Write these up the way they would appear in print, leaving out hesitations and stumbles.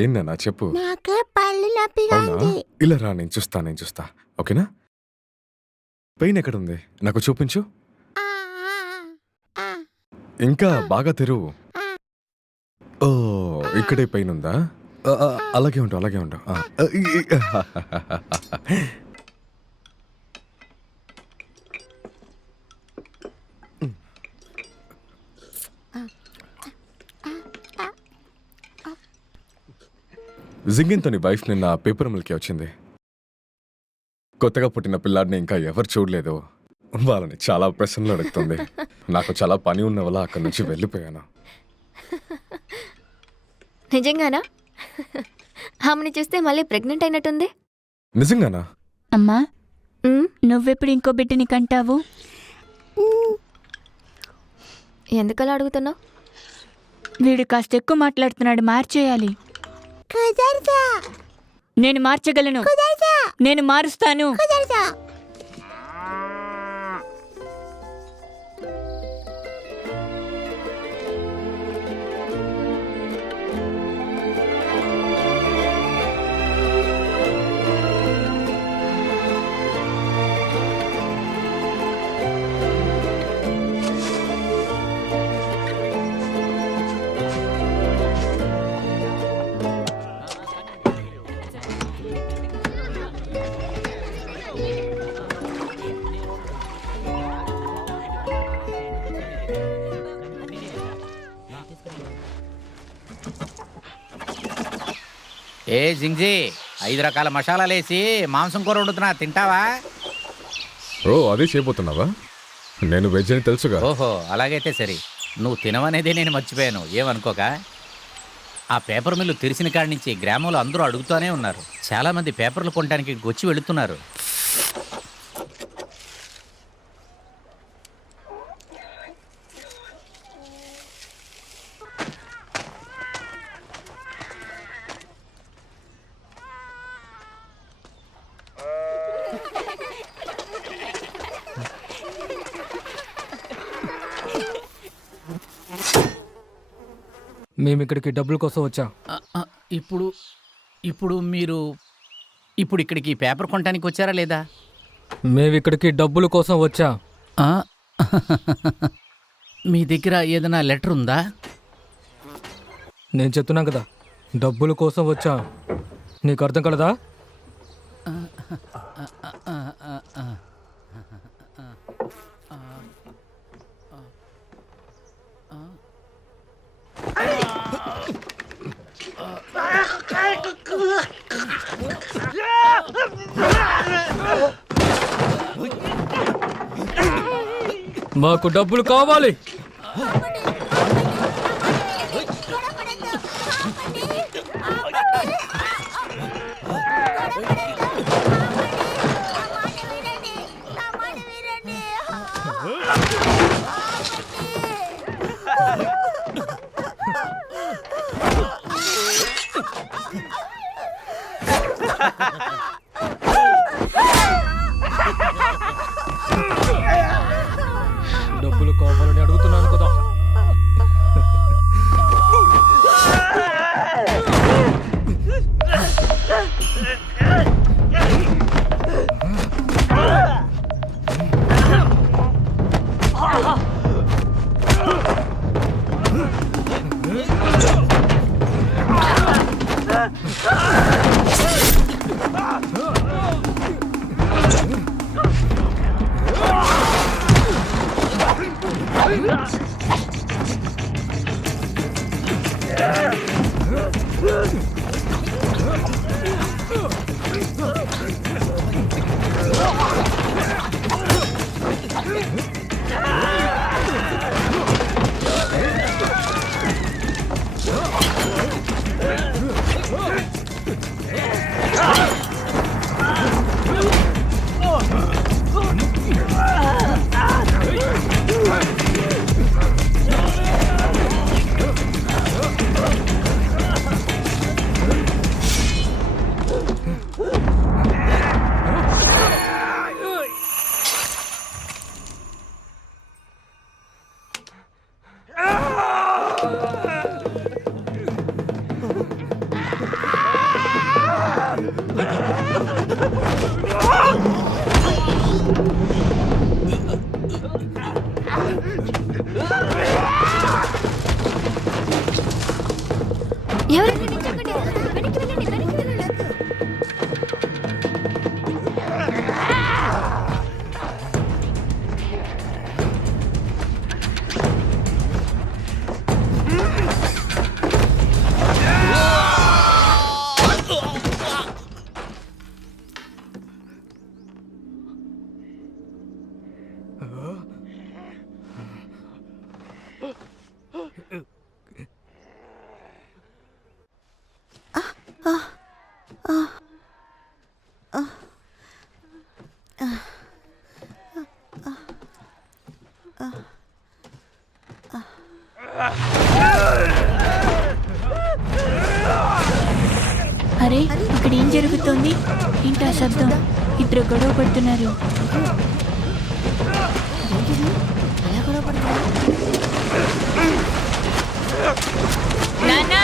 ఏందన్నా చెప్పు. నాకు పళ్ళు నొప్పిగా అవునా ఉంది. ఇలా రా, నేను చూస్తా. ఓకేనా? పెయిన్ ఎక్కడుంది నాకు చూపించు. ఆ, ఆ, ఇంకా బాగా తెరువు. ఆ, ఓ ఆ, ఇక్కడే పెయిన్ ఉందా? ఆ. అలాగే ఉండు. జింగిన్తో నీ వైఫ్ నిన్న పేపర్ మిల్కి వచ్చింది. కొత్తగా పుట్టిన పిల్లాడిని ఇంకా ఎవరు చూడలేదు. వాళ్ళని చాలా ప్రశ్నలు అడుగుతుంది. నాకు చాలా పని ఉన్న వల్ల అక్కడి నుంచి వెళ్ళిపోయాను. నిజంగానా? ఆమెని చూస్తే మళ్ళీ ప్రెగ్నెంట్ అయినట్టుంది. నిజంగానా? అమ్మా, ఉమ్, నువ్వెప్పుడు ఇంకో బిడ్డని కంటావు? ఎందుకలా అడుగుతున్నావు? వీడు కాస్త ఎక్కువ మాట్లాడుతున్నాడు, మార్చేయాలి. కుదరదు, నేను మార్చగలను, కుదరదు, నేను మారుస్తాను. కుదరదు. ఏ జింగ్జీ 5 రకాల మసాలాలేసి మాంసం కూర వండుతున్నా, తింటావా? ఓ అదే చేయబోతున్నావా? నేను వెజ్ అని తెలుసుగా. ఓహో అలాగైతే సరే. నువ్వు తినవనేదే నేను మర్చిపోయాను, ఏమనుకోక. ఆ పేపర్ మిల్లు తెరిచిన కాడి నుంచి గ్రామంలో అందరూ అడుగుతూనే ఉన్నారు. చాలామంది పేపర్లు కొనడానికి వచ్చి వెళుతున్నారు. మేము ఇక్కడికి డబ్బుల కోసం వచ్చాం. ఇప్పుడు ఇప్పుడు మీరు ఇక్కడికి పేపర్ కొనడానికి వచ్చారా లేదా? మేము ఇక్కడికి డబ్బుల కోసం వచ్చాం. ఆ, మీ దగ్గర ఏదైనా లెటర్ ఉందా? నేను చెప్తున్నాను కదా, డబ్బుల కోసం వచ్చాం. నీకు అర్థం కలదా? మాకు డబ్బులు కావాలి. డబ్బులు కావాలని అడుగుతున్నా. ఎవరైనా నిల్చోకండి. వెనక్కి వెళ్ళండి, వెనక్కి వెళ్ళండి. అరే ఇక్కడ ఏం జరుగుతోంది? ఏంటా శబ్దం? ఇద్దరు గొడవ పడుతున్నారు. ఎలా గొడవ పడుతున్నారు? నాన్నా!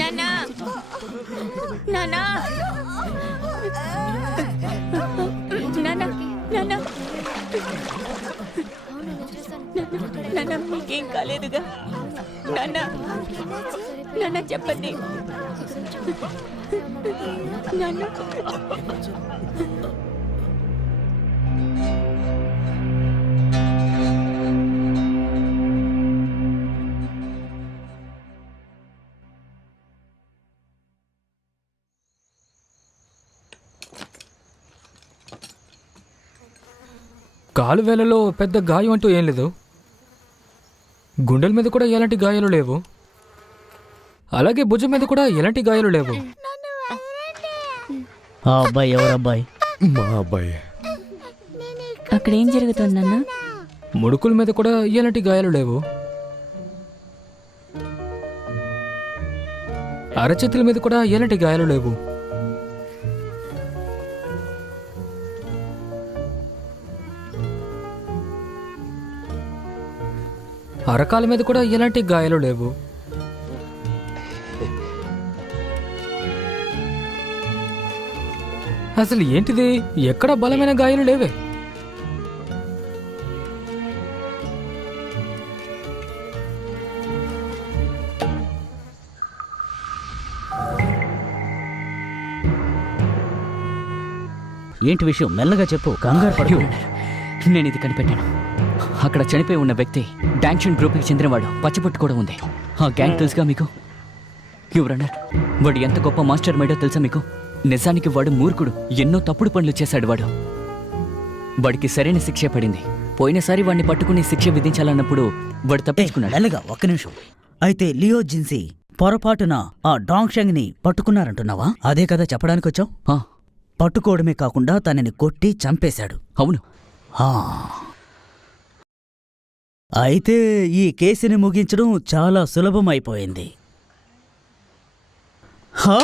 నాన్నా! నాన్నా! నాన్నా! నాన్నా! నాన్నా, మీకేం కాలేదుగా? నాన్నా! నాన్నా చెప్పండి. నాన్నా! కాలు వేలలో పెద్ద గాయం అంటూ ఏం లేదు. గుండెల మీద కూడా ఎలాంటి గాయాలు లేవు. అలాగే భుజం మీద కూడా ఎలాంటి గాయాలు లేవు. ఆ అబ్బాయి ఎవరబ్బాయి? మా అబ్బాయి. అక్కడ ఏం జరుగుతుందన్నా? ముడుకుల మీద కూడా ఎలాంటి గాయాలు లేవు. అరచేతుల మీద కూడా ఎలాంటి గాయాలు లేవు. అరకాల మీద కూడా ఎలాంటి గాయాలు లేవు. అసలు ఏంటిది? ఎక్కడ బలమైన గాయాలు లేవే. ఏంటి విషయం? మెల్లగా చెప్పు, కంగారు పడు. నేను ఇది కనిపెట్టాను. అక్కడ చనిపోయి ఉన్న వ్యక్తి డాంక్షన్ గ్రూప్కి చెందినవాడు. పచ్చబొట్టు కూడా ఉంది. ఆ గ్యాంగ్ తెలుసుగా మీకు? యువరన్నర్, వాడు ఎంత గొప్ప మాస్టర్ మైడో తెలుసా మీకు? నిజానికి వాడు మూర్ఖుడు. ఎన్నో తప్పుడు పనులు చేశాడు వాడు. వాడికి సరైన శిక్ష పడింది. పోయినసారి వాడిని పట్టుకుని శిక్ష విధించాలన్నప్పుడు వాడు తప్పించుకున్నాడు. మెల్లగా, ఒక్క నిమిషం. అయితే లియో జిన్సీ పొరపాటున ఆ డాంగ్షంగ్ ని పట్టుకున్నారంటున్నావా? అదే కదా చెప్పడానికి వచ్చావు? ఆ, పట్టుకోవడమే కాకుండా తనని కొట్టి చంపేశాడు. అవును. ఆ. అయితే ఈ కేసుని ముగించడం చాలా సులభమైపోయింది. హా,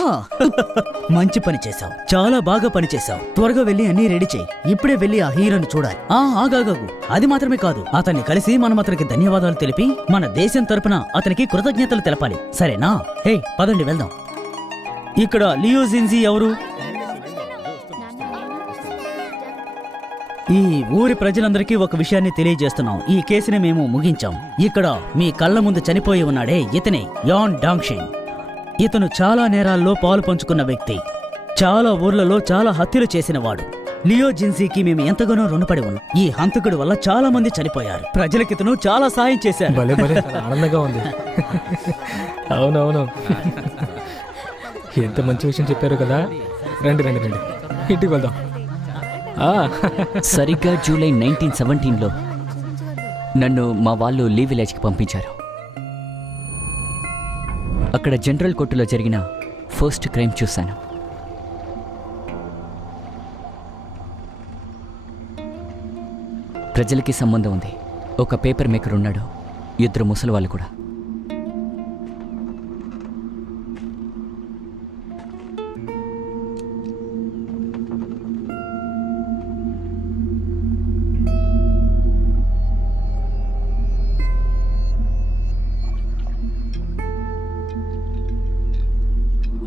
మంచి పని చేశావు. చాలా బాగా పని చేశావు. త్వరగా వెళ్ళి అన్నీ రెడీ చేయి. ఇప్పుడే వెళ్ళి ఆ హీరోని చూడాలి. ఆగాగు. అది మాత్రమే కాదు, అతన్ని కలిసి మనం అతనికి ధన్యవాదాలు తెలిపి మన దేశం తరపున అతనికి కృతజ్ఞతలు తెలపాలి. సరేనా? హే, పదండి వెళ్దాం. ఇక్కడ లియో జిన్సీ ఎవరు? ఈ ఊరి ప్రజలందరికీ ఒక విషయాన్ని తెలియజేస్తున్నాం. ఈ కేసుని మేము ముగించాం. ఇక్కడ మీ కళ్ళ ముందు చనిపోయి ఉన్నాడే, ఇతనే యాన్ డాంగ్షింగ్. ఇతను చాలా నేరాల్లో పాలు పంచుకున్న వ్యక్తి. చాలా ఊర్లలో చాలా హత్యలు చేసినవాడు. లియో జిన్సీకి మేము ఎంతగానో రుణపడి ఉన్నాం. ఈ హంతకుడి వల్ల చాలా మంది చనిపోయారు. ప్రజలకి ఇతను చాలా సాయం చేశారు. భలే భలే, చాలా ఆనందంగా ఉంది. అవునవును, ఎంత మంచి విషయం చెప్పారు కదా. రండి రండి రండి, ఇంటికి వెళ్దాం. సరిగ్గా జూలై 1917లో నన్ను మా వాళ్ళు లీ విలేజ్కి పంపించారు. అక్కడ జనరల్ కోర్టులో జరిగిన ఫస్ట్ క్రైమ్ చూశాను. ప్రజలకి సంబంధం ఉంది. ఒక పేపర్ మేకర్ ఉన్నాడు, ఇద్దరు ముసలి వాళ్ళు కూడా.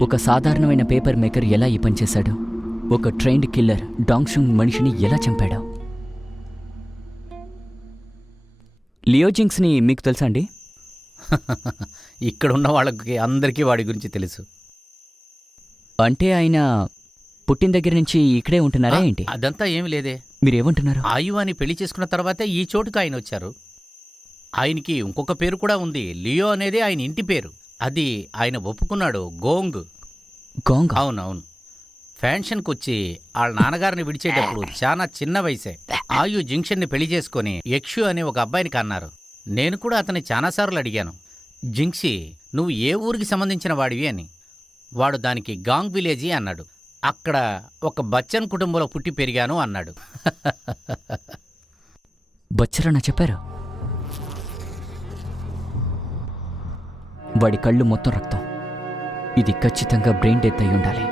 ఒక సాధారణమైన పేపర్ మేకర్ ఎలా ఈ పని చేశాడు? ఒక ట్రైన్డ్ కిల్లర్ డాంగ్షుంగ్ మనిషిని ఎలా చంపాడు? లియో జింగ్స్ని మీకు తెలుసా అండి? ఇక్కడ ఉన్న వాళ్ళకి అందరికీ వాడి గురించి తెలుసు. అంటే ఆయన పుట్టిన దగ్గర నుంచి ఇక్కడే ఉంటున్నారా ఏంటి? అదంతా ఏమి లేదే. మీరేమంటున్నారు? ఆయువాని పెళ్లి చేసుకున్న తర్వాతే ఈ చోటుకు ఆయన వచ్చారు. ఆయనకి ఇంకొక పేరు కూడా ఉంది. లియో అనేది ఆయన ఇంటి పేరు. అది ఆయన ఒప్పుకున్నాడు. గోంగ్. గోంగ్? అవునవును. ఫ్యాన్షన్కి వచ్చి వాళ్ళ నాన్నగారిని విడిచేటప్పుడు చాలా చిన్న వయసే ఆయు జింక్షన్ని పెళ్లి చేసుకుని యక్షు అనే ఒక అబ్బాయిని కన్నారు. నేను కూడా అతన్ని చాలాసార్లు అడిగాను, జింక్షి నువ్వు ఏ ఊరికి సంబంధించిన వాడివి అని. వాడు దానికి గాంగ్ విలేజీ అన్నాడు. అక్కడ ఒక బచ్చన్ కుటుంబంలో పుట్టి పెరిగాను అన్నాడు. బచ్చరనా చెప్పారు? వాడి కళ్ళు మొత్తం రక్తం. ఇది ఖచ్చితంగా బ్రెయిన్ డెత్ అయి ఉండాలి.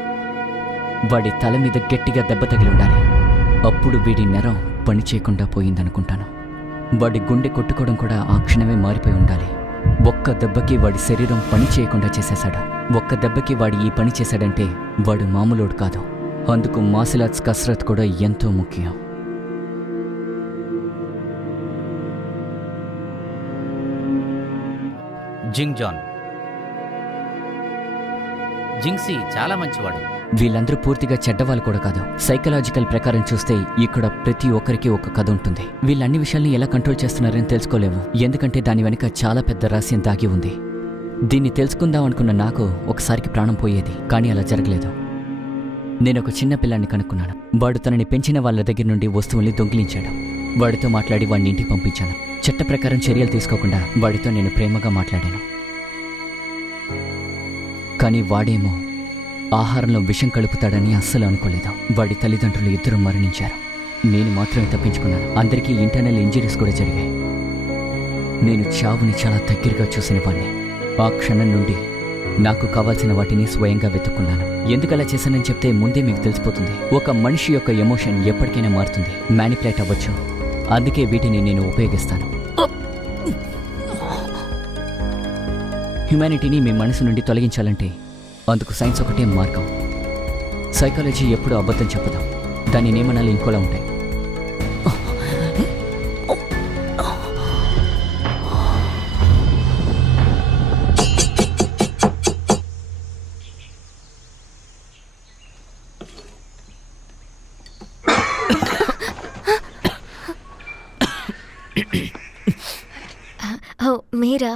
వాడి తల మీద గట్టిగా దెబ్బ తగిలి ఉండాలి. అప్పుడు వీడి నెరం పని చేయకుండా పోయిందనుకుంటాను. వాడి గుండె కొట్టుకోవడం కూడా ఆ క్షణమే మారిపోయి ఉండాలి. ఒక్క దెబ్బకి వాడి శరీరం పని చేయకుండా చేసేశాడు. ఒక్క దెబ్బకి వాడు ఈ పని చేశాడంటే వాడు మామూలోడు కాదు. అందుకు మార్షల్ ఆర్ట్స్ కసరత్ కూడా ఎంతో ముఖ్యం. జింగ్ జాన్. జింగ్సీ చాలా మంచివాడు. వీళ్ళందరూ పూర్తిగా చెడ్డవాళ్ళు కూడా కాదు. సైకలాజికల్ ప్రకారం చూస్తే ఇక్కడ ప్రతి ఒక్కరికి ఒక కథ ఉంటుంది. వీళ్ళన్ని విషయాల్ని ఎలా కంట్రోల్ చేస్తున్నారని తెలుసుకోలేము, ఎందుకంటే దాని వెనుక చాలా పెద్ద రహస్యం దాగి ఉంది. దీన్ని తెలుసుకుందాం అనుకున్న నాకు ఒకసారికి ప్రాణం పోయేది, కానీ అలా జరగలేదు. నేను ఒక చిన్న పిల్లాన్ని కనుక్కున్నాను. వాడు తనని పెంచిన వాళ్ళ దగ్గర నుండి వస్తువుల్ని దొంగిలించాడు. వాడితో మాట్లాడి వాడిని ఇంటికి పంపించాను. చట్ట ప్రకారం చర్యలు తీసుకోకుండా వాడితో నేను ప్రేమగా మాట్లాడాను. కానీ వాడేమో ఆహారంలో విషం కలుపుతాడని అస్సలు అనుకోలేదు. వాడి తల్లిదండ్రులు ఇద్దరు మరణించారు. నేను మాత్రమే తప్పించుకున్నాను. అందరికీ ఇంటర్నల్ ఇంజరీస్ కూడా జరిగాయి. నేను చావుని చాలా దగ్గరగా చూసిన వాడిని. ఆ క్షణం నుండి నాకు కావాల్సిన వాటిని స్వయంగా వెతుక్కున్నాను. ఎందుకలా చేశానని చెప్తే ముందే మీకు తెలిసిపోతుంది. ఒక మనిషి యొక్క ఎమోషన్ ఎప్పటికైనా మారుతుంది, మ్యానిపులేట్ అవ్వచ్చు. అందుకే వీటిని నేను ఉపయోగిస్తాను. హ్యుమానిటీని మీ మనసు నుండి తొలగించాలంటే అందుకు సైన్స్ ఒకటే మార్గం. సైకాలజీ ఎప్పుడూ అబద్ధం చెప్పదాం. దాని నియమనాలు ఇంకోలా ఉంటాయి. ఓ మీరా?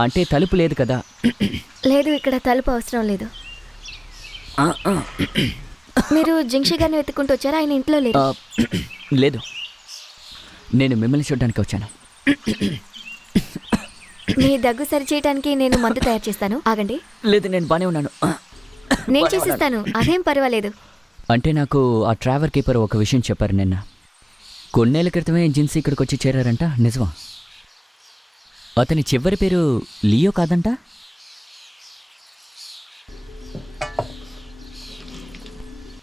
అంటే తలుపు లేదు కదా? లేదు, ఇక్కడ తలుపు అవసరం లేదు. మీరు జింక్షి గారిని వెతుక్కుంటూ వచ్చారా? ఆయన ఇంట్లో లేదు. లేదు, నేను మిమ్మల్ని చూడడానికి వచ్చాను. మీ దగ్గు సరిచేయడానికి నేను మందు తయారు చేస్తాను, ఆగండి. లేదు, నేను బానే ఉన్నాను. నేను చేసిస్తాను, అదేం పర్వాలేదు. అంటే నాకు ఆ ట్రావెల్ కీపర్ ఒక విషయం చెప్పారు నిన్న. కొన్నేళ్ల క్రితమే జిన్సీ ఇక్కడికి వచ్చి చేరారంట, నిజమా? అతని చివరి పేరు లియో కాదంట?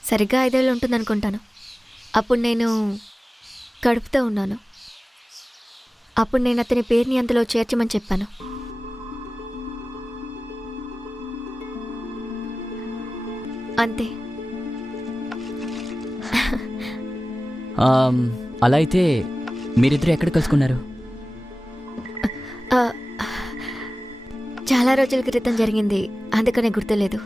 సరిగ్గా 5 ఏళ్ళు ఉంటుందనుకుంటాను. అప్పుడు నేను కడుపుతో ఉన్నాను. అప్పుడు నేను అతని పేరుని అందులో చేర్చమని చెప్పాను. అంతే. అలా అయితే మీరిద్దరు ఎక్కడ కలుసుకున్నారు? చాలా రోజుల క్రితం జరిగింది, అందుకనే గుర్తులేదు.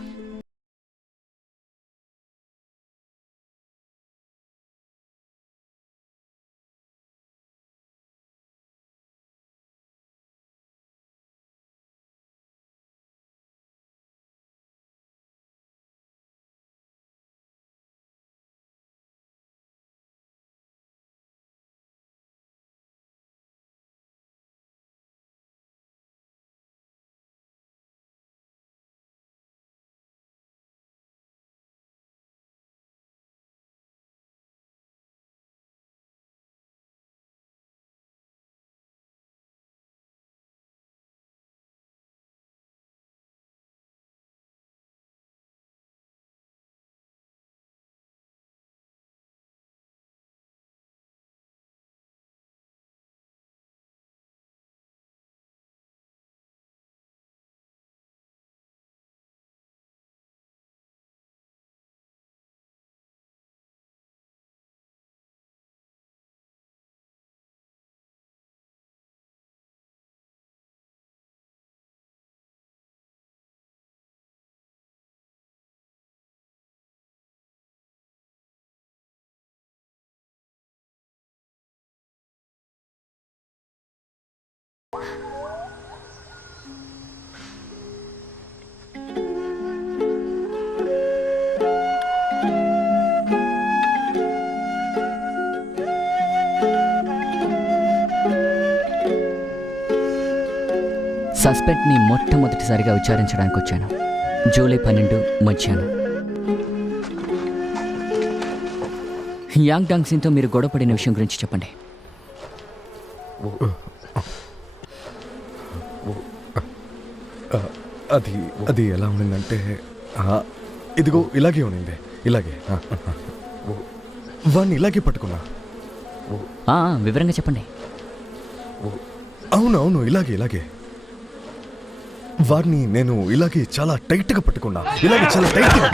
సస్పెక్ట్ని మొట్టమొదటిసారిగా విచారించడానికి వచ్చాను. జూలై 12 మధ్యాహ్నం. యాంగ్ డాంగ్ సింగ్తో మీరు గొడవపడిన విషయం గురించి చెప్పండి. అది అది ఎలా ఉండిందంటే ఇదిగో ఇలాగే ఉండింది. ఇలాగే వాడిని ఇలాగే పట్టుకున్నా. వివరంగా చెప్పండి. అవును ఇలాగే ఇలాగే వాడిని నేను ఇలాగే చాలా టైట్గా పట్టుకున్నా. ఇలాగే చాలా టైట్గా.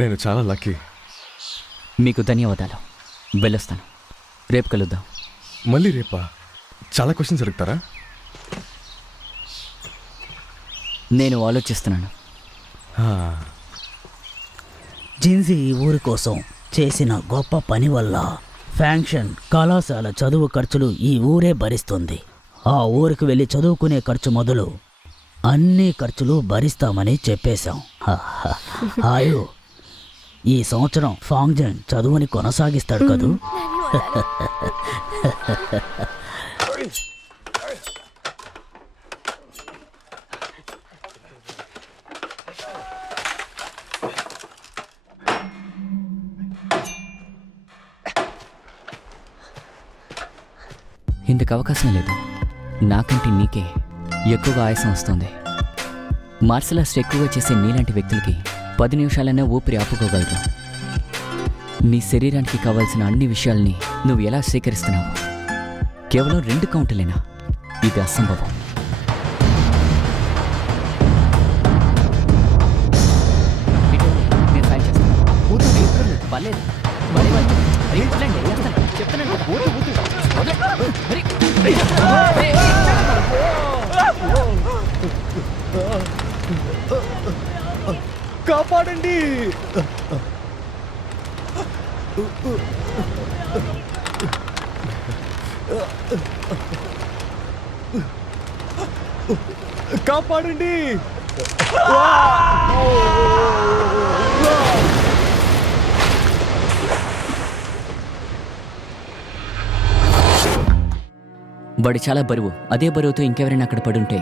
నేను చాలా లక్కీ. మీకు ధన్యవాదాలు. వెళ్ళొస్తాను. రేపు కలుద్దాం. మళ్ళీ రేపా? చాలా క్వశ్చన్స్ అడుగుతారా? నేను ఆలోచిస్తున్నాను. జిన్జీ ఈ ఊరి కోసం చేసిన గొప్ప పని వల్ల ఫ్యాంక్షన్ కళాశాల చదువు ఖర్చులు ఈ ఊరే భరిస్తుంది. ఆ ఊరికి వెళ్ళి చదువుకునే ఖర్చు మొదలు అన్ని ఖర్చులు భరిస్తామని చెప్పేశాం. ఆయు ఈ సంవత్సరం ఫాంగ్జన్ చదువుని కొనసాగిస్తాడు కదూ. ఇందుకు అవకాశం లేదు. నాకంటే నీకే ఎక్కువగా ఆయాసం వస్తుంది. మార్షల్ ఆర్ట్స్ ఎక్కువగా చేసే నీలాంటి వ్యక్తులకి 10 నిమిషాలైనా ఊపిరి ఆపుకోగలరు. నీ శరీరానికి కావాల్సిన అన్ని విషయాల్ని నువ్వు ఎలా సేకరిస్తున్నావు? కేవలం 2 కౌంటులేనా? ఇది అసంభవం. నేను ట్రై చేస్తాను. పర్లేదు. చెప్తాను. కాపాడండి! కాపాడండి! వాడు చాలా బరువు. అదే బరువుతో ఇంకెవరైనా అక్కడ పడుంటే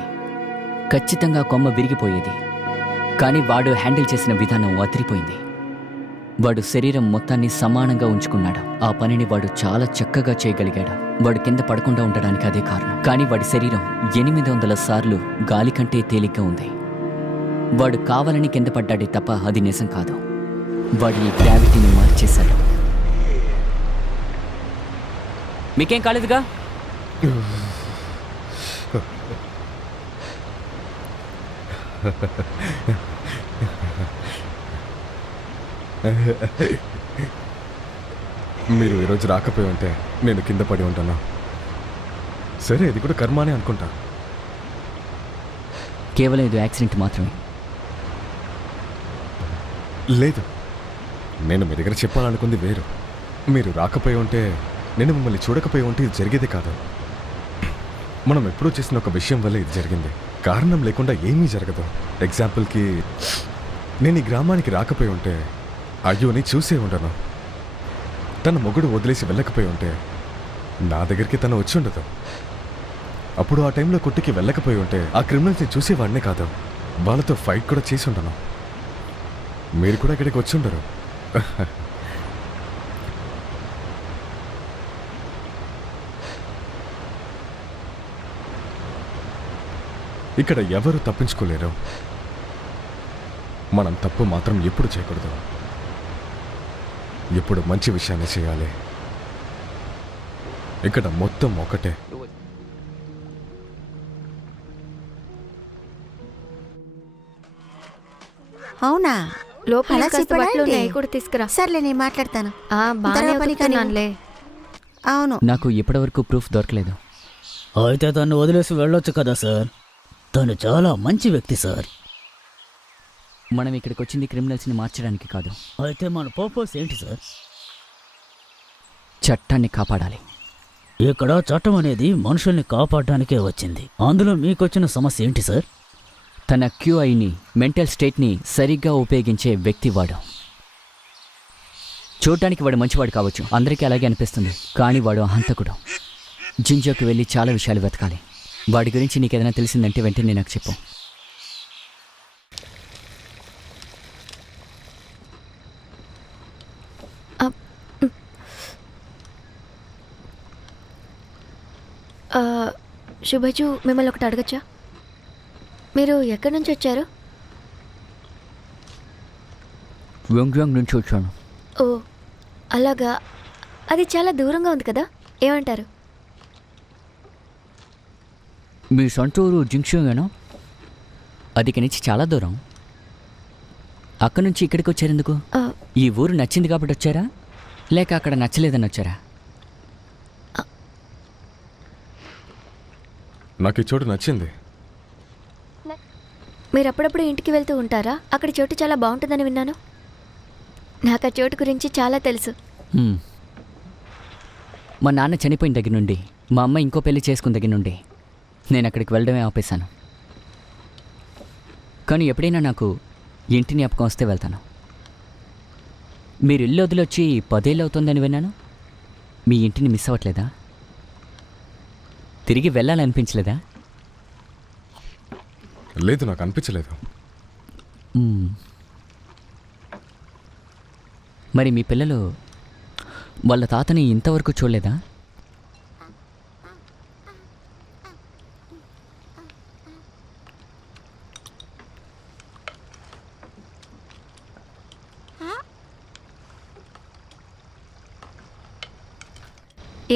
ఖచ్చితంగా కొమ్మ విరిగిపోయేది. కానీ వాడు హ్యాండిల్ చేసిన విధానం అదిరిపోయింది. వాడు శరీరం మొత్తాన్ని సమానంగా ఉంచుకున్నాడు. ఆ పనిని వాడు చాలా చక్కగా చేయగలిగాడు. వాడు కింద పడకుండా ఉండడానికి అదే కారణం. కానీ వాడి శరీరం 800 సార్లు గాలి కంటే తేలిగ్గా ఉంది. వాడు కావాలని కింద పడ్డాడే తప్ప అది నిజం కాదు. వాడు ఈ గ్రావిటీని మార్చేశాడు. మీకేం కాలేదుగా? మీరు ఈరోజు రాకపోయి ఉంటే నేను కింద పడి ఉంటాను. సరే, ఇది కూడా కర్మానే అనుకుంటా. కేవలం ఇది యాక్సిడెంట్ మాత్రమే. లేదు, నేను మీ దగ్గర చెప్పాలనుకుంది వేరు. మీరు రాకపోయి ఉంటే, నేను మిమ్మల్ని చూడకపోయి ఉంటే ఇది జరిగేదే కాదు. మనం ఎప్పుడూ చేసిన ఒక విషయం వల్ల ఇది జరిగింది. కారణం లేకుండా ఏమీ జరగదు. ఎగ్జాంపుల్కి, నేను ఈ గ్రామానికి రాకపోయి ఉంటే అయ్యోని చూసే ఉండను. తన మొగుడు వదిలేసి వెళ్ళకపోయి ఉంటే నా దగ్గరికి తను వచ్చి ఉండదు. అప్పుడు ఆ టైంలో కొట్టుకి వెళ్ళకపోయి ఉంటే ఆ క్రిమినల్స్ని చూసేవాడినే కాదు, వాళ్ళతో ఫైట్ కూడా చేసి ఉండను. మీరు కూడా ఇక్కడికి వచ్చి ఉండరు. ఇక్కడ ఎవరు తప్పించుకోలేరు. మనం తప్పు మాత్రం ఎప్పుడు చేయకూడదు. ఎప్పుడు మంచి విషయాన్ని చేయాలి. ఇక్కడ మొత్తం ఒకటే. అవునా? లోపల అలా కాస్త చెప్పడా బట్టలు ఏంటి? ఉన్నాయి, కూడా తీసుకురా. సర్లే, నేను మాట్లాడతాను. బాగానే తర్వాత పని కానీ. ఉతుకుతున్నానులే. అవును. నాకు ఇప్పటివరకు ప్రూఫ్ దొరకలేదు. అయితే తను వదిలేసి వెళ్ళొచ్చు కదా సార్. తను చాలా మంచి వ్యక్తి సార్. మనం ఇక్కడికి వచ్చింది క్రిమినల్స్ని మార్చడానికి కాదు. అయితే మన పర్పస్ ఏంటి సార్? చట్టాన్ని కాపాడాలి. ఇక్కడ చట్టం అనేది మనుషుల్ని కాపాడడానికే వచ్చింది. అందులో మీకొచ్చిన సమస్య ఏంటి సార్? తన క్యూఐని, మెంటల్ స్టేట్ని సరిగ్గా ఉపయోగించే వ్యక్తి వాడు. చూడటానికి వాడు మంచివాడు కావచ్చు, అందరికీ అలాగే అనిపిస్తుంది. కానీ వాడు హంతకుడు. జింజోకి వెళ్ళి చాలా విషయాలు వెతకాలి. వాడి గురించి నీకేదైనా తెలిసిందంటే వెంటనే నాకు చెప్పు. శుభజు, మిమ్మల్ని ఒకటి అడగచ్చా? మీరు ఎక్కడి నుంచి వచ్చారు? వ్యోంగ్యాంగ్ నుంచి వచ్చాను. ఓ అలాగా. అది చాలా దూరంగా ఉంది కదా, ఏమంటారు? మీ సొంత ఊరు జింగ్షుయేనా? అది ఇక్కడి నుంచి చాలా దూరం. అక్కడి నుంచి ఇక్కడికి వచ్చారెందుకు? ఆ, ఈ ఊరు నచ్చింది కాబట్టి వచ్చారా, లేక అక్కడ నచ్చలేదని వచ్చారా? నాకు ఈ చోటు నచ్చింది. మీరు అప్పుడప్పుడు ఇంటికి వెళ్తూ ఉంటారా? అక్కడ చోటు చాలా బాగుంటుందని విన్నాను. నాకు ఆ చోటు గురించి చాలా తెలుసు. హ్మ్. మా నాన్న చనిపోయిన దగ్గర నుండి, మా అమ్మ ఇంకో పెళ్లి చేసుకున్న దగ్గర నుండి నేను అక్కడికి వెళ్ళడమే ఆపేశాను. కానీ ఎప్పుడైనా నాకు ఇంటి జ్ఞాపకం వస్తే వెళ్తాను. మీరు ఇల్లు వదిలొచ్చి 10 ఏళ్ళు అవుతుందని విన్నాను. మీ ఇంటిని మిస్ అవ్వట్లేదా? తిరిగి వెళ్ళాలనిపించలేదా? లేదు, నాకు అనిపించలేదు. మ్మ్. మరి మీ పిల్లలు వాళ్ళ తాతని ఇంతవరకు చూడలేదా?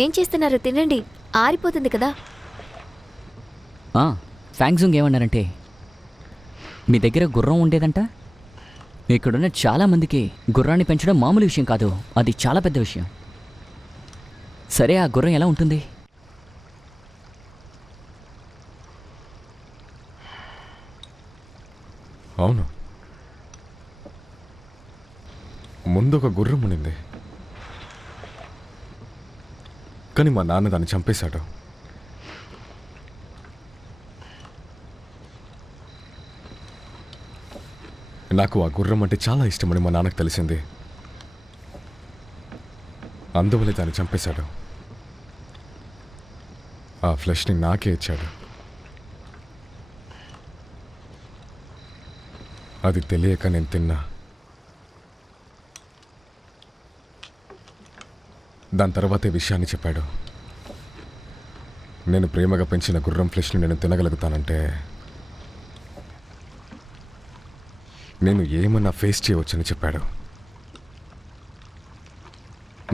ఏం చేస్తున్నారు? తినండి, ఆరిపోతుంది కదా. ఫ్యాంగ్జుంగ్ ఏమన్నారంటే మీ దగ్గర గుర్రం ఉండేదంట. ఇక్కడున్న చాలామందికి గుర్రాన్ని పెంచడం మామూలు విషయం కాదు, అది చాలా పెద్ద విషయం. సరే, ఆ గుర్రం ఎలా ఉంటుంది? అవును, ముందు ఒక గుర్రం ఉండింది, కానీ మా నాన్న దాన్ని చంపేశాడు. నాకు ఆ గుర్రం అంటే చాలా ఇష్టమని మా నాన్నకు తెలిసింది. అందువల్ల దాన్ని చంపేశాడు. ఆ ఫ్లెష్ని నాకే ఇచ్చాడు. అది తెలియక నేను తిన్నా. దాని తర్వాతే విషయాన్ని చెప్పాడు. నేను ప్రేమగా పెంచిన గుర్రం ఫ్లెష్ని నేను తినగలుగుతానంటే నేను ఏమన్నా ఫేస్ చేయవచ్చని చెప్పాడు.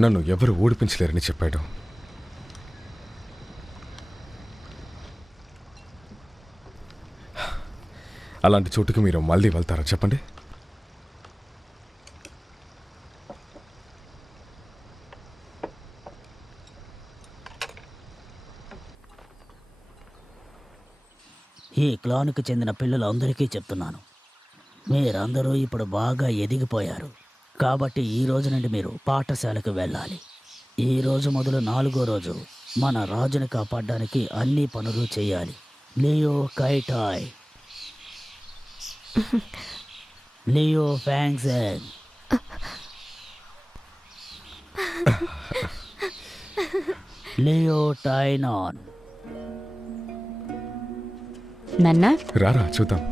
నన్ను ఎవరు ఓడిపించలేరని చెప్పాడు. అలాంటి చోటుకి మీరు మళ్ళీ వెళ్తారా చెప్పండి? ఈ క్లాన్కి చెందిన పిల్లలందరికీ చెప్తున్నాను, మీరందరూ ఇప్పుడు బాగా ఎదిగిపోయారు. కాబట్టి ఈ రోజు నుండి మీరు పాఠశాలకు వెళ్ళాలి. ఈ రోజు మొదలు 4వ రోజు మన రాజుని కాపాడడానికి అన్ని పనులు చేయాలి. Liu Kaitai, Liu Fangzhen, Liu Tainan. నాన్న రారా చూద్దాం.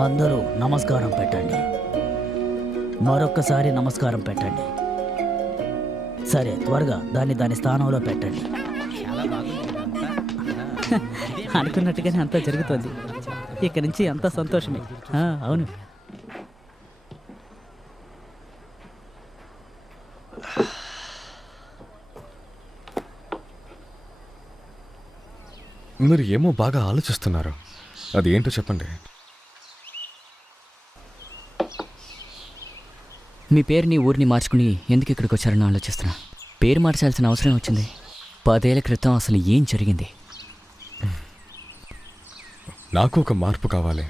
అందరూ నమస్కారం పెట్టండి. మరొక్కసారి నమస్కారం పెట్టండి. సరే, త్వరగా దాని స్థానంలో పెట్టండి. అనుకున్నట్టుగానే అంతా జరుగుతుంది. ఇక్కడి నుంచి అంతా సంతోషమే. అవును. మీరు ఏమో బాగా ఆలోచిస్తున్నారు. అది ఏంటో చెప్పండి. మీ పేరుని ఊరిని మార్చుకుని ఎందుకు ఇక్కడికి వచ్చారని ఆలోచిస్తున్నా. పేరు మార్చాల్సిన అవసరం వచ్చింది. 10 ఏళ్ల క్రితం అసలు ఏం జరిగింది? నాకు ఒక మార్పు కావాలి.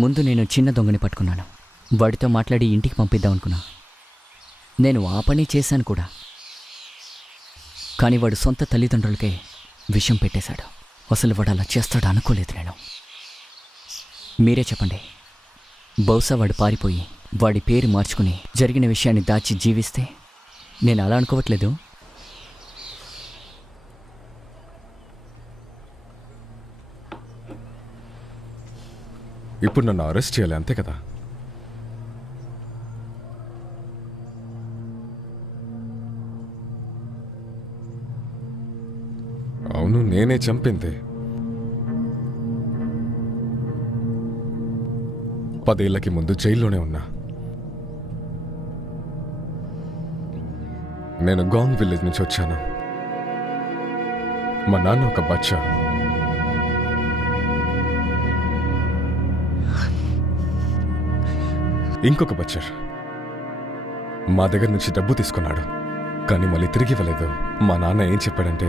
ముందు నేను చిన్న దొంగని పట్టుకున్నాను. వాడితో మాట్లాడి ఇంటికి పంపిద్దాం అనుకున్నా. నేను ఆ పని చేశాను కూడా. కానీ వాడు సొంత తల్లిదండ్రులకే విషం పెట్టేశాడు. అసలు వాడు అలా చేస్తాడు అనుకోలేదు నేను. మీరే చెప్పండి. బహుశా వాడు పారిపోయి వాడి పేరు మార్చుకుని జరిగిన విషయాన్ని దాచి జీవిస్తే? నేను అలా అనుకోవట్లేదు. ఇప్పుడు నన్ను అరెస్ట్ చేయాలి, అంతే కదా? అవును, నేనే చంపింది. 10 ఏళ్లకి ముందు జైల్లోనే ఉన్నా. నేను గాంగ్ విలేజ్ నుంచి వచ్చాను. మా నాన్న ఒక బచ్చా. ఇంకొక బచ్చర్ మా దగ్గర నుంచి డబ్బు తీసుకున్నాడు, కానీ మళ్ళీ తిరిగి ఇవ్వలేదు. మా నాన్న ఏం చెప్పాడంటే,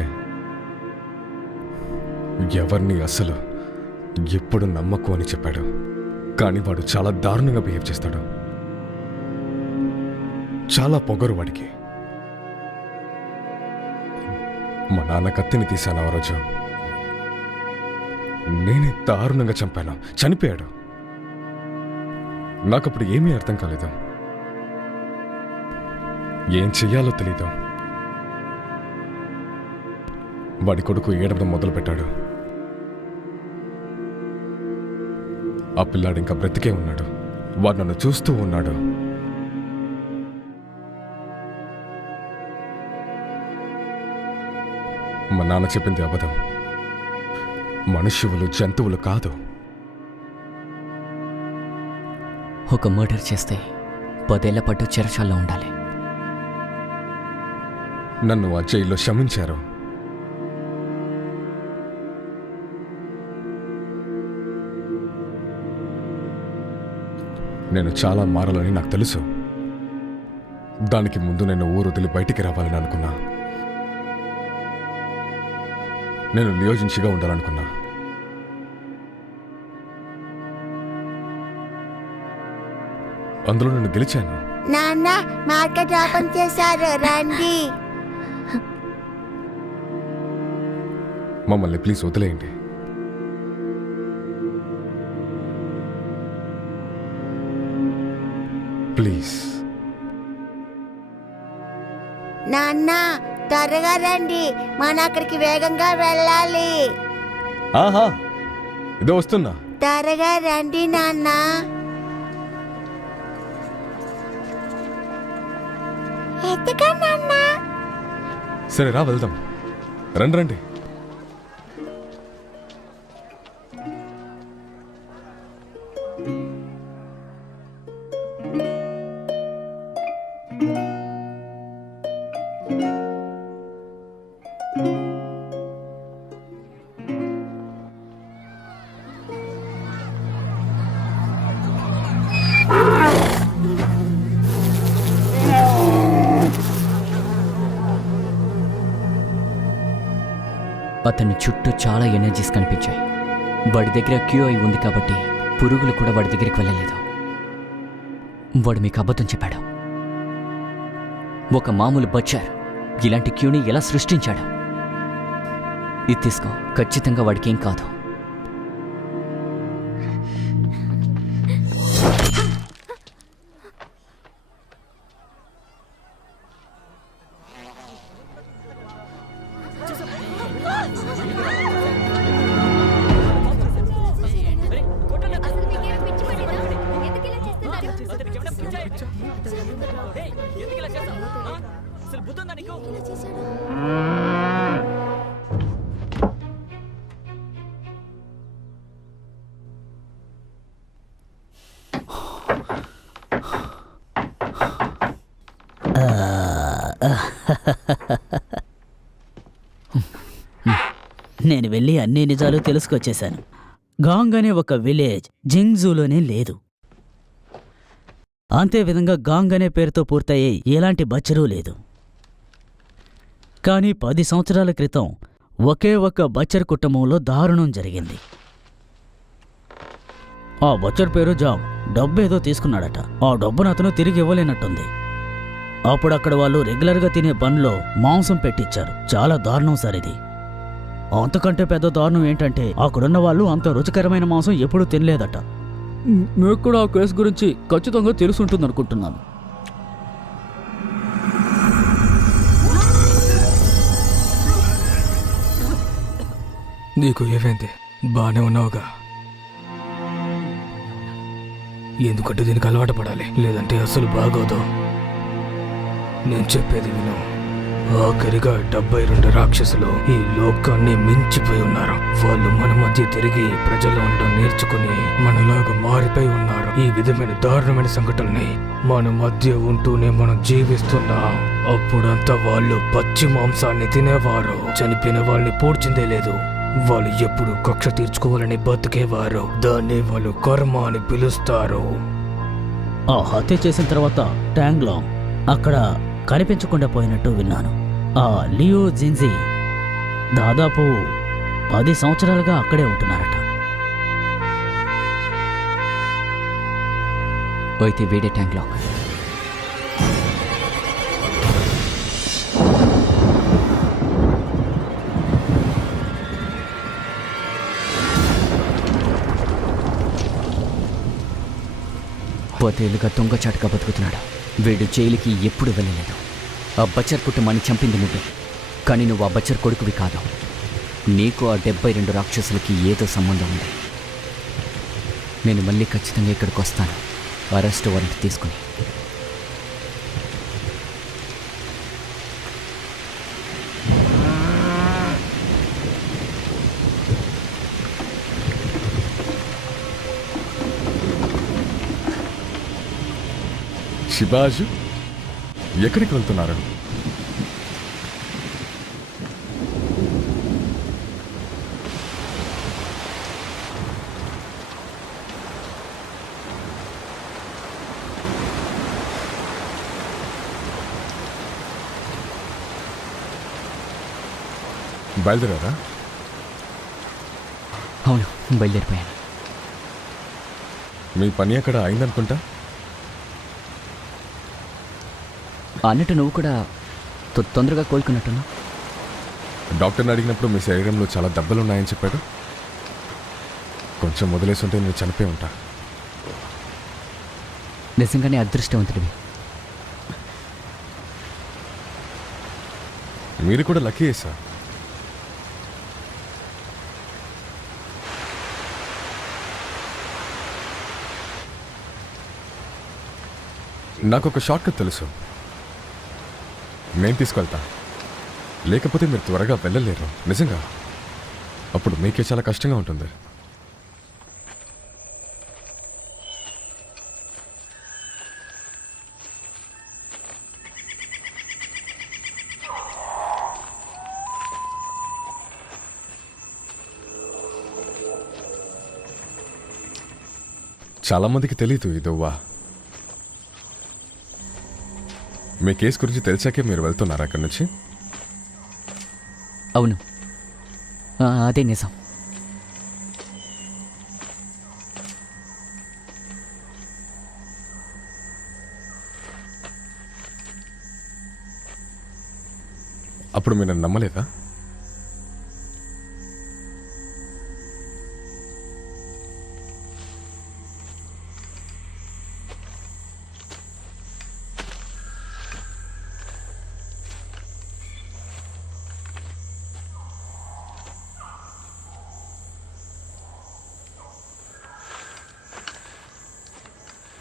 ఎవరిని అసలు ఎప్పుడు నమ్మకు అని చెప్పాడు. కానీ వాడు చాలా దారుణంగా బిహేవ్ చేస్తాడు. చాలా పొగరు వాడికి. మా నాన్న కత్తిని తీశాను ఆ రోజు. నేనే దారుణంగా చంపాను. చనిపోయాడు. నాకప్పుడు ఏమీ అర్థం కాలేదు. ఏం చెయ్యాలో తెలీదు. వాడి కొడుకు ఏడవడం మొదలుపెట్టాడు. ఆ పిల్లాడు ఇంకా బ్రతికే ఉన్నాడు. వాడు నన్ను చూస్తూ ఉన్నాడు. మా నాన్న చెప్పింది అబద్ధం. మనుష్యులు జంతువులు కాదు. ఒక మర్డర్ చేస్తే 10 ఏళ్ల పాటు చెరసాల్లో ఉండాలి. నన్ను ఆ జైల్లో క్షమించారు. నేను చాలా మారాలని నాకు తెలుసు. దానికి ముందు నేను ఊరు వదిలి బయటికి రావాలని అనుకున్నా. నేను నియోజించిగా ఉండాలనుకున్నా. అందులో నేను గెలిచాను. నాన్న మార్కెట్ ఓపెన్ చేశారు, రండి. మమ్మల్ని ప్లీజ్ వదిలేయండి. ప్లీజ్. నాన్న త్వరగా రండి, మనం అక్కడికి వేగంగా వెళ్ళాలి. ఆహా, ఇదో వస్తున్నా. త్వరగా రండి నాన్న. ఎత్తుగా నాన్న. సరే రా వెళ్దాం. రండి రండి. అతని చుట్టూ చాలా ఎనర్జీస్ కనిపించాయి. వాడి దగ్గర QI ఉంది కాబట్టి పురుగులు కూడా వాడి దగ్గరికి వెళ్ళలేదు. వాడు మీకు అబద్ధం చెప్పాడు. ఒక మామూలు బచ్చర్ ఇలాంటి క్యూని ఎలా సృష్టించాడు? ఇది తీసుకో, ఖచ్చితంగా వాడికి ఏం కాదు. నేను వెళ్ళి అన్ని నిజాలు తెలుసుకొచ్చేశాను. గాంగ్ అనే ఒక విలేజ్ జింగ్జూలోనే లేదు. అంతేవిధంగా గాంగ్ అనే పేరుతో పూర్తయ్యే ఎలాంటి బచ్చరూ లేదు. కానీ 10 సంవత్సరాల క్రితం ఒకే ఒక్క బచ్చర్ కుటుంబంలో దారుణం జరిగింది. ఆ బచ్చర్ పేరు జామ్. డబ్బేదో తీసుకున్నాడట. ఆ డబ్బును అతను తిరిగి ఇవ్వలేనట్టుంది. అప్పుడు అక్కడ వాళ్ళు రెగ్యులర్గా తినే బండ్లో మాంసం పెట్టించారు. చాలా దారుణం సార్ ఇది. అంతకంటే పెద్ద దారుణం ఏంటంటే అక్కడున్న వాళ్ళు అంత రుచికరమైన మాంసం ఎప్పుడూ తినలేదట. మీకు కూడా ఆ కేసు గురించి ఖచ్చితంగా తెలుసుంటుంది అనుకుంటున్నాను. నీకు ఏమైంది? బాగానే ఉన్నావుగా? ఎందుకంటే దీనికి అలవాటు పడాలి, లేదంటే అసలు బాగోదు. నేను చెప్పేది విను. ఆఖరిగా 72 రాక్షసులు ఈ లోకాన్ని మించిపోయి ఉన్నారు. వాళ్ళు మన మధ్య తిరిగి ప్రజల్లో ఉండడం నేర్చుకుని మనలాగా మారిపోయి ఉన్నారు. ఈ విధమైన దారుణమైన సంఘటనల్ని మన మధ్య ఉంటూనే మనం జీవిస్తున్నాం. అప్పుడంతా వాళ్ళు పచ్చి మాంసాన్ని తినేవారు, చనిపోయిన వాళ్ళని పోడ్చిందే లేదు. వాళ్ళు ఎప్పుడు కక్ష తీర్చుకోవాలని బతికేవారు. దాన్ని వాళ్ళు కర్మ అని పిలుస్తారు. ఆ హత్య చేసిన తర్వాత ట్యాంగ్లాంగ్ అక్కడ కనిపించకుండా పోయినట్టు విన్నాను. ఆ లియో జిన్జీ దాదాపు 10 సంవత్సరాలుగా అక్కడే ఉంటున్నారట. అయితే వీడే ట్యాంక్లాంగ్. పోతేలుగా దొంగచాటుగా బతుకుతున్నాడు. వీడు జైలుకి ఎప్పుడు వెళ్ళలేదు. ఆ బచ్చర్ కుటుంబాన్ని చంపింది నువ్వే, కానీ నువ్వు ఆ బచ్చర్ కొడుకువి కాదు. నీకు ఆ 72 రాక్షసులకి ఏదో సంబంధం ఉంది. నేను మళ్ళీ ఖచ్చితంగా ఇక్కడికి వస్తాను, అరెస్ట్ వారెంట్ తీసుకుని. శివాజు, ఎక్కడికి వెళ్తున్నారు? బయలుదేరారా? అవును, బయలుదేరిపోయాను. మీ పని అక్కడ అయిందనుకుంటా. అన్నట్టు నువ్వు కూడా తొందరగా కోలుకున్నట్టున్నా. డాక్టర్ని అడిగినప్పుడు మీ శరీరంలో చాలా దెబ్బలున్నాయని చెప్పాడు. కొంచెం వదిలేసుంటే నేను చనిపోయి ఉంటా. నిజంగానే అదృష్టవంతుడివి. మీరు కూడా లక్కీ సార్. నాకు ఒక షార్ట్ కట్ తెలుసు, నేను తీసుకెళ్తా. లేకపోతే మీరు త్వరగా వెళ్ళలేరు నిజంగా. అప్పుడు మీకే చాలా కష్టంగా ఉంటుంది. చాలామందికి తెలీదు ఈ దువ్వా. మీ కేసు గురించి తెలిసాకే మీరు వెళ్తున్నారా అక్కడి నుంచి? అవును, అదే నిజం. అప్పుడు మీరు నన్ను నమ్మలేదా?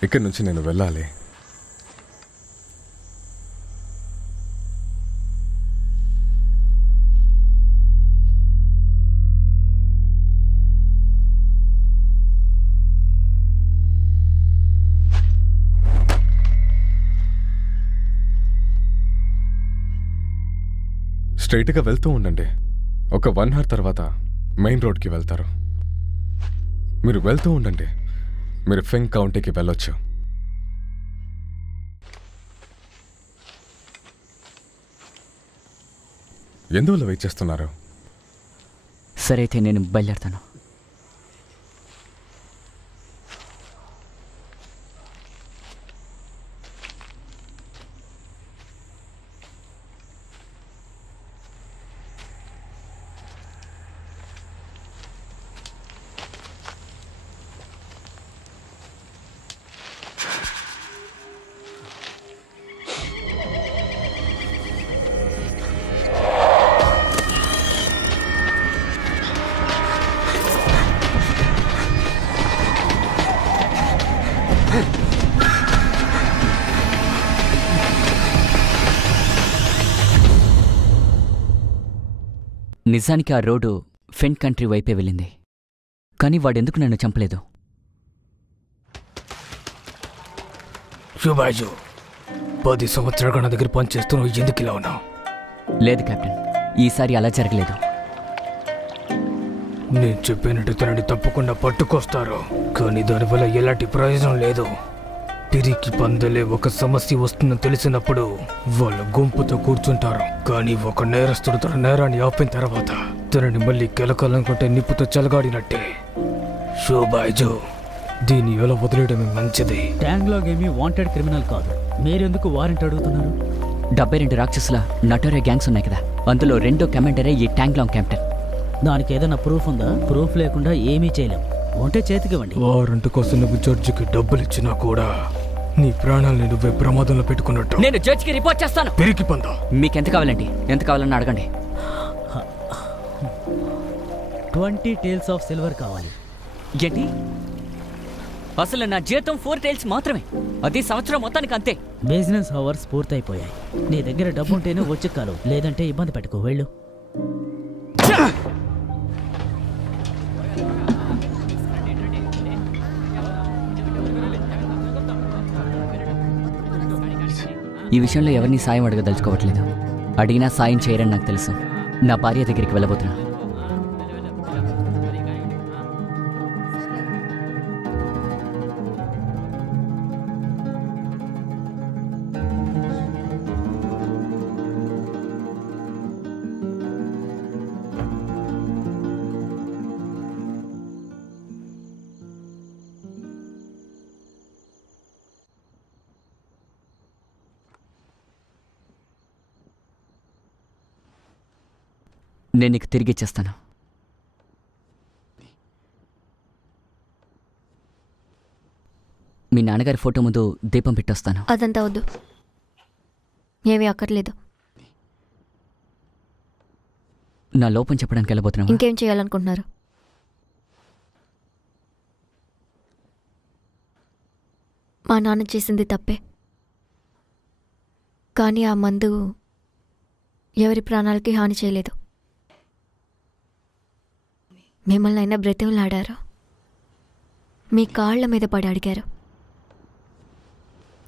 ఇక్కడి నుంచి నేను వెళ్ళాలి. స్ట్రైట్గా వెళ్తూ ఉండండి. ఒక 1 hour తర్వాత మెయిన్ రోడ్కి వెళ్తారు. మీరు వెళ్తూ ఉండండి, మీరు ఫెంగ్ కౌంటీకి వెళ్ళొచ్చు. ఎందువల్ల వెయిట్ చేస్తున్నారు? సరే అయితే నేను బయలుదేరుతాను. నిజానికి ఆ రోడ్డు ఫెన్ కంట్రీ వైపే వెళ్ళింది, కానీ వాడెందుకు నన్ను చంపలేదు? శుభాజు 10 సంవత్సరాలుగా నా దగ్గర పనిచేస్తున్నావు, ఎందుకు ఇలా ఉన్నావు? లేదు కెప్టెన్, ఈసారి అలా జరగలేదు. నేను చెప్పినట్టు తనని తప్పకుండా పట్టుకొస్తారు, కానీ దానివల్ల ఎలాంటి ప్రయోజనం లేదు. పిరికి పందలే ఒక సమస్య వస్తుందని తెలిసినప్పుడు వాళ్ళు గుంపుతో కూర్చుంటారు, కానీ ఒక నేరస్తుడు తన నేరాన్ని ఆపిన తర్వాత తనని మళ్ళీ కెలకాలనుకుంటే నిప్పుతో చెలగాడినట్టే. శోబాజు, దీన్ని ఎలా వదిలేయడమే మంచిది. ట్యాంగ్లాగ్ ఏమీ వాంటెడ్ క్రిమినల్ కాదు, మీరెందుకు వారెంట్ అడుగుతున్నారు? 72 రాక్షసుల నటోరే గ్యాంగ్స్ ఉన్నాయి కదా, అందులో 2వ కమాండరే ఈ ట్యాంగ్లాంగ్ కెప్టెన్. దానికి ఏదైనా ప్రూఫ్ ఉందా? ప్రూఫ్ లేకుండా ఏమీ చేయలేం. ఉంటే చేతికివ్వండి. వారంట్ కోసం నువ్వు జడ్జికి డబ్బులు ఇచ్చినా కూడా నీ ప్రాణాలని నువ్వే ప్రమాదంలో పెట్టుకున్నట్టు. నేను జడ్జికి రిపోర్ట్ చేస్తాను. పిరికి పందా, మీకు ఎంత కావాలండి? ఎంత కావాలని అడగండి. 20 టేల్స్ ఆఫ్ సిల్వర్ కావాలి. ఏంటి? అసలు నా జీతం 4 టైల్స్ మాత్రమే, అది సంవత్సరం మొత్తానికి అంతే. బిజినెస్ అవర్స్ పూర్తయిపోయాయి. నీ దగ్గర డబ్బు ఉంటేనే వచ్చి కాలు, లేదంటే ఇబ్బంది పెట్టుకో. వెళ్ళు. ఈ విషయంలో ఎవరిని సాయం అడగదలుచుకోవట్లేదు. అడిగినా సాయం చేయరని నాకు తెలుసు. నా భార్య దగ్గరికి వెళ్ళబోతున్నా. నేను నీకు తిరిగి ఇచ్చేస్తాను. మీ నాన్నగారి ఫోటో ముందు దీపం పెట్టొస్తాను. అదంతా వద్దు, ఏమీ అక్కర్లేదు. నా లోపం చెప్పడానికి వెళ్ళబోతున్నావా? ఇంకేం చేయాలనుకుంటున్నారు? మా నాన్న చేసింది తప్పే, కానీ ఆ మందు ఎవరి ప్రాణాలకి హాని చేయలేదు. మిమ్మల్ని అయినా బ్రతిమలాడారు, మీ కాళ్ల మీద పడి అడిగారు,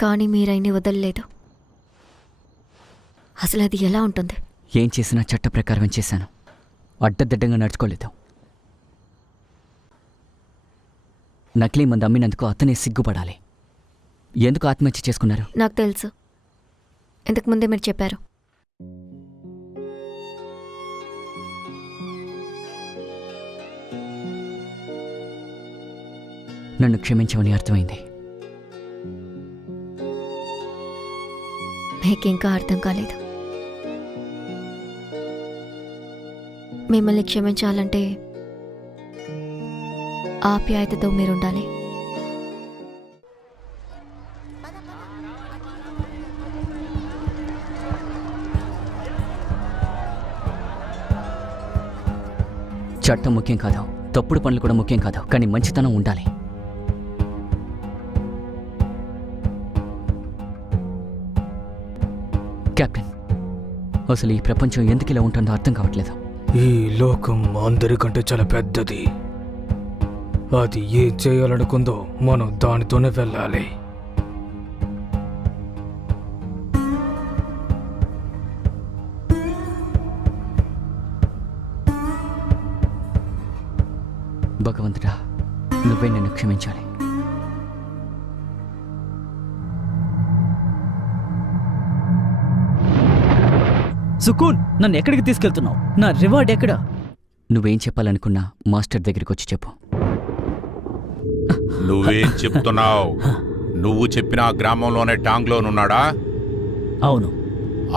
కానీ మీరైనా వదలలేదు. అసలు అది ఎలా ఉంటుంది? ఏం చేసినా చట్ట ప్రకారం చేశాను, అడ్డదిడ్డంగా నడుచుకోలేదు. నకిలీ మందు అమ్మినందుకు అతనే సిగ్గుపడాలి. ఎందుకు ఆత్మహత్య చేసుకున్నారు? నాకు తెలుసు, ఇంతకుముందే మీరు చెప్పారు. నన్ను క్షమించమని అర్థమైంది. మీకింకా అర్థం కాలేదు. మిమ్మల్ని క్షమించాలంటే ఆప్యాయతతో మీరుండాలి. చట్టం ముఖ్యం కాదు, తప్పుడు పనులు కూడా ముఖ్యం కాదు, కానీ మంచితనం ఉండాలి. కెప్టెన్, అసలు ఈ ప్రపంచం ఎందుకు ఇలా ఉంటుందో అర్థం కావట్లేదు. ఈ లోకం అందరికంటే చాలా పెద్దది. అది ఏం చేయాలనుకుందో మనం దానితోనే వెళ్ళాలి. భగవంతుడా, నువ్వే నన్ను క్షమించాలి. సుకూన్, నన్ను ఎక్కడికి తీసుకెళ్తున్నావు? నా రివార్డ్ ఎక్కడా? నువ్వేం చెప్పాలనుకున్నా మాస్టర్ దగ్గరికి వచ్చి చెప్పు. నువ్వేం చెప్తున్నావు? నువ్వు చెప్పిన ఆ గ్రామంలోనే టాంగ్లోనున్నాడా? అవును.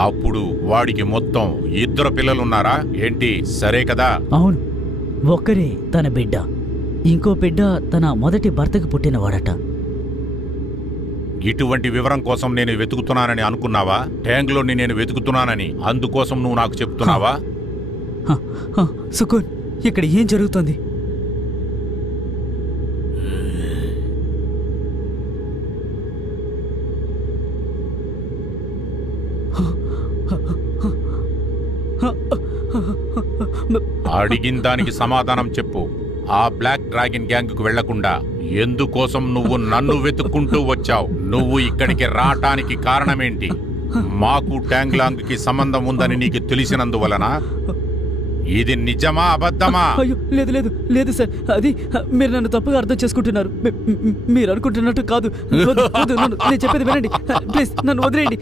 అప్పుడు వాడికి మొత్తం 2 పిల్లలున్నారా ఏంటి? సరే కదా? అవును, ఒక్కరే తన బిడ్డ, ఇంకో బిడ్డ తన మొదటి భర్తకు పుట్టినవాడట. ఇటువంటి వివరం కోసం నేను వెతుకుతున్నానని అనుకున్నావా? ట్యాంగ్లోని నేను వెతుకుతున్నానని అందుకోసం నువ్వు నాకు చెప్తున్నావా? సుకూన్, ఇక్కడ ఏం జరుగుతుంది? అడిగిన దానికి సమాధానం చెప్పు. ఆ బ్లాక్ డ్రాగన్ గ్యాంగ్కు వెళ్లకుండా ఎందుకోసం నువ్వు నన్ను వెతుక్కుంటూ వచ్చావు? నువ్వు ఇక్కడికి రావటానికి కారణమేంటి? మాకు ట్యాంగ్లాంగ్కి సంబంధం ఉందని నీకు తెలిసినందువలన? ఇది నిజమా అబద్ధమా? అయ్యో లేదు లేదు లేదు సార్, అది మీరు నన్ను తప్పుగా అర్థం చేసుకుంటున్నారు. మీరు అనుకుంటున్నట్టు కాదు. నేను చెప్పేది వినండి ప్లీజ్, నన్ను వదిలేయండి.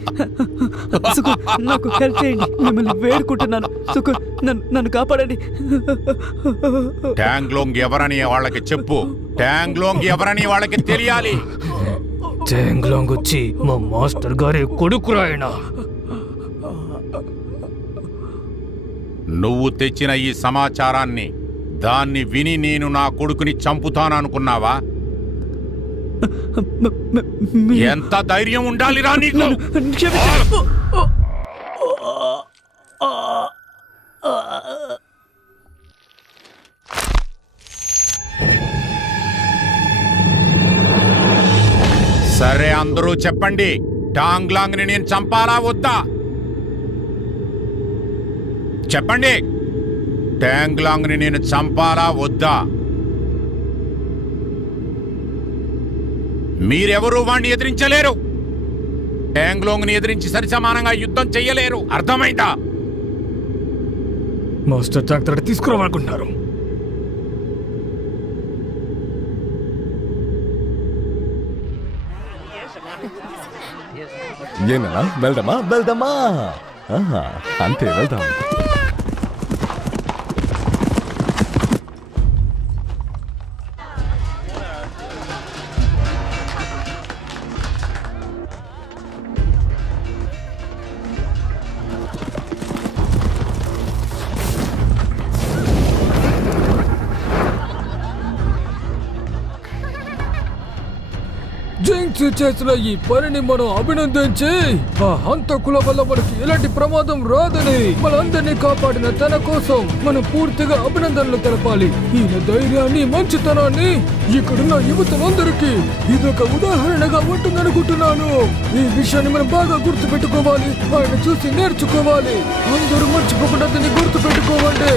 సుకుర్, నాకు హెల్ప్ చేయండి, మిమ్మల్ని వేడుకుంటున్నాను. సుకుర్, నన్ను కాపాడండి. ట్యాంగ్లోంగ్ ఎవరని వాళ్ళకి చెప్పు. ట్యాంగ్లోంగ్ ఎవరని వాళ్ళకి తెలియాలి. ట్యాంగ్లాంగ్ వచ్చి మా మాస్టర్ గారి కొడుకురాయన. నువ్వు తెచ్చిన ఈ సమాచారాన్ని దాన్ని విని నేను నా కొడుకుని చంపుతాననుకున్నావా? ఎంత ధైర్యం ఉండాలిరా నీకు? సరే, అందరూ చెప్పండి, టాంగ్లాంగ్ని నేను చంపాలా వద్దా? చెప్పండి, ట్యాంగ్లాంగ్ని నేను చంపాలా వద్దా? మీరెవరూ వాణ్ణి ఎదిరించలేరు. ట్యాంగ్లాంగ్ని ఎదిరించి సరిసమానంగా యుద్ధం చెయ్యలేరు. అర్థమైందా? మాస్టర్ ట్రాక్టర్ తీసుకురావాలనుకుంటున్నారు. ఏనా వెళ్దామా ఆహా, అంతే వెళ్దాం. జింక్స్ చేసిన ఈ పనిని మనం అభినందించి, ఆ హంతకుల వల్ల మనకి ఎలాంటి ప్రమాదం రాదని మనందరినీ కాపాడిన తన కోసం మనం పూర్తిగా అభినందనలు తెలపాలి. ఈయన ధైర్యాన్ని, మంచితనాన్ని ఇక్కడున్న యువతలందరికీ ఇదొక ఉదాహరణగా ఉంటుందనుకుంటున్నాను. ఈ విషయాన్ని మనం బాగా గుర్తు పెట్టుకోవాలి. ఆయన చూసి నేర్చుకోవాలి. అందరూ మర్చిపోకుండా దీన్ని గుర్తు పెట్టుకోవాలి.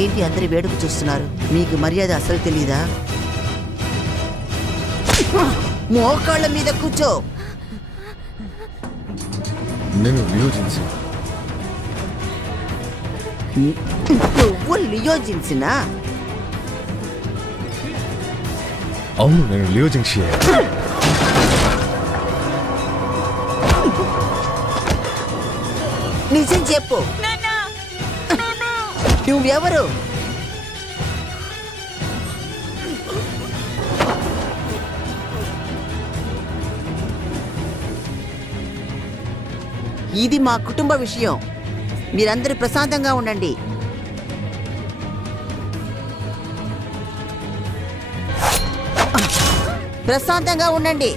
ఏంటి అందరి వేడుక చూస్తున్నారు? మీకు మర్యాద అసలు తెలీదా? మోకాళ్ళ మీద కూర్చో. నేను లియోజిన్సీ. నువ్వు లియోజిన్సీనా? అవును, నేను లియోజిన్సీ. నిజం చెప్పు, నువ్వెవరు? ఇది మా కుటుంబ విషయం. మీరందరూ ప్రశాంతంగా ఉండండి. ప్రశాంతంగా ఉండండి.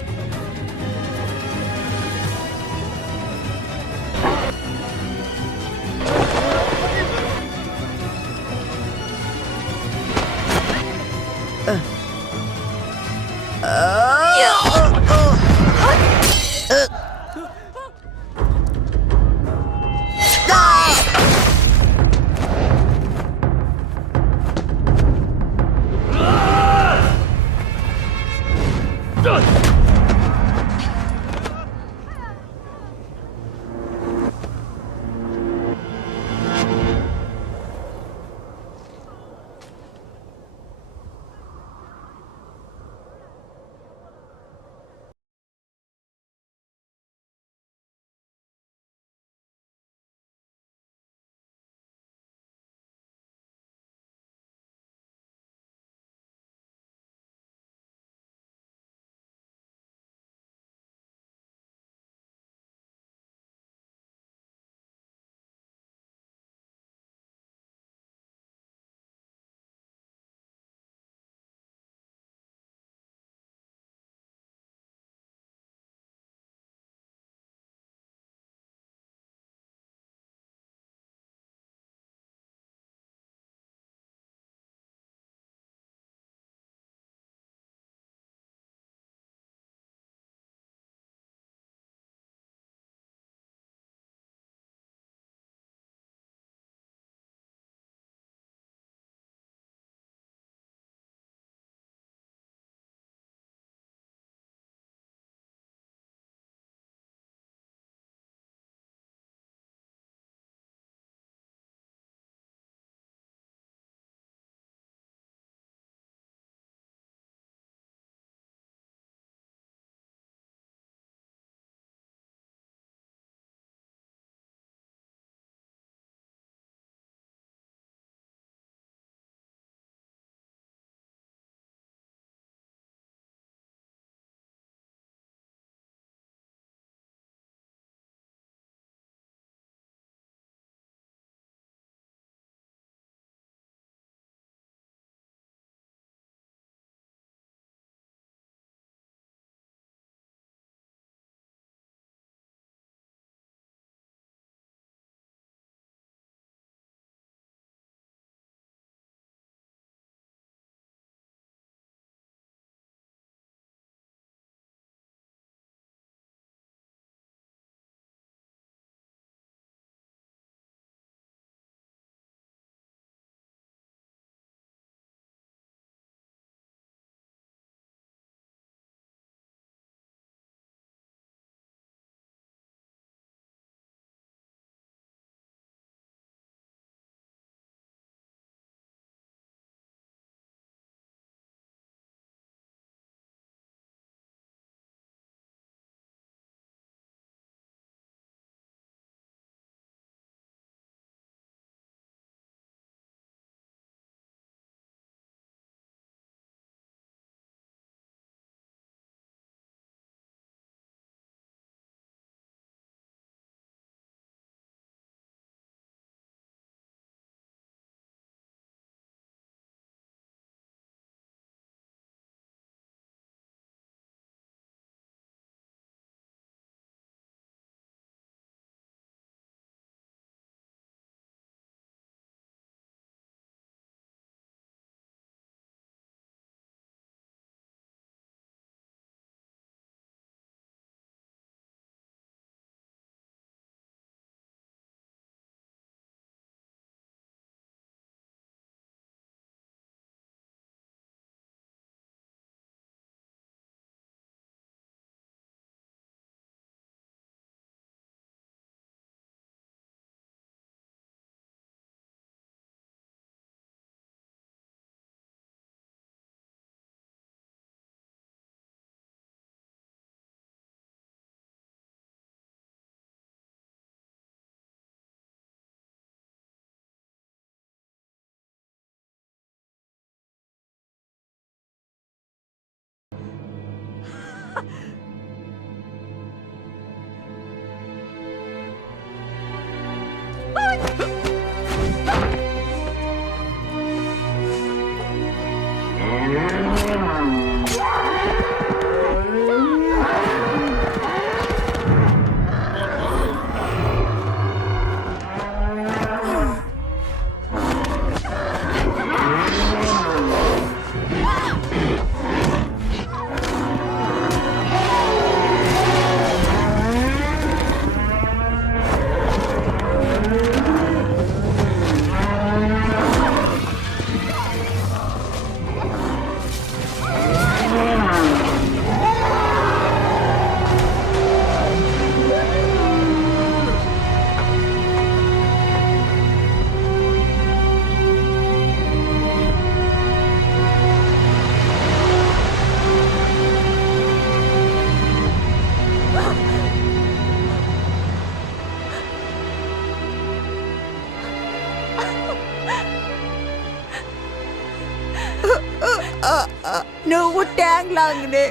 నువ్వు ట్యాంగ్ లాంగ్నే,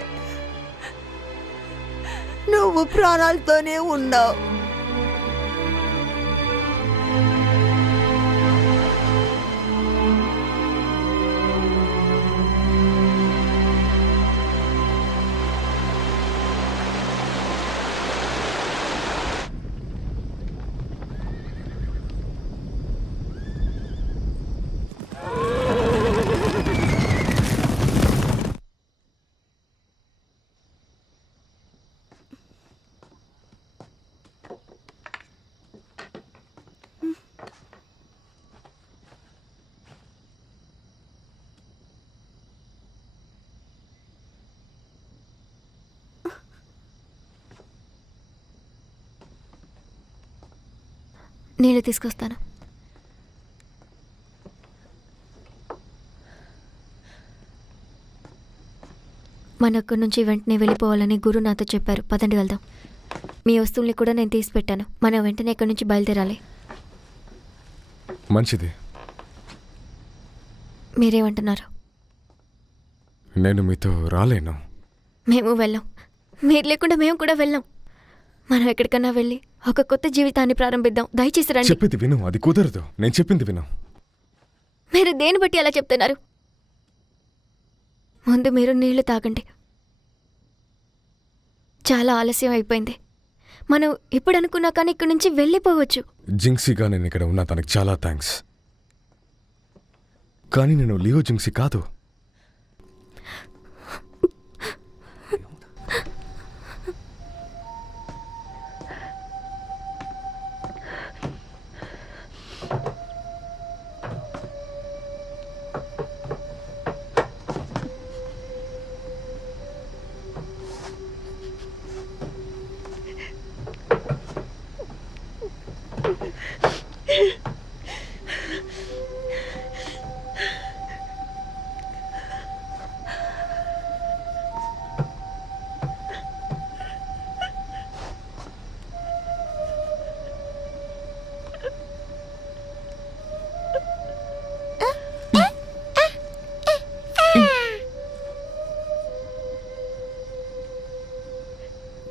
నువ్వు ప్రాణాలతోనే ఉన్నావు. నీళ్ళు తీసుకొస్తాను. మన అక్కడి నుంచి వెంటనే వెళ్ళిపోవాలని గురు నాతో చెప్పారు. పదండి వెళ్దాం. మీ వస్తువుల్ని కూడా నేను తీసి పెట్టాను. మనం వెంటనే ఇక్కడి నుంచి బయలుదేరాలి. మంచిది. మీరేమంటున్నారు? నేను మీతో రాలేను. మేము వెళ్ళాం. మీరు లేకుండా మేము కూడా వెళ్ళాం. మనం ఎక్కడికన్నా వెళ్ళి ఒక కొత్త జీవితాన్ని ప్రారంభిద్దాం. దయచేసి రండి. చెప్పేది విను. అది కుదరదు. నేను చెప్పింది విను. మీరు దేని బట్టి అలా చెప్తున్నారు? ముందు మీరు నీళ్లు తాగండి. చాలా ఆలస్యం అయిపోయింది. మనం ఇప్పుడు అనుకున్నా కానీ ఇక్కడి నుంచి వెళ్ళిపోవచ్చు. జింక్సీగా నేను ఇక్కడ ఉన్నా తనకు చాలా థ్యాంక్స్. కానీ నేను లియో జింక్సీ కాదు.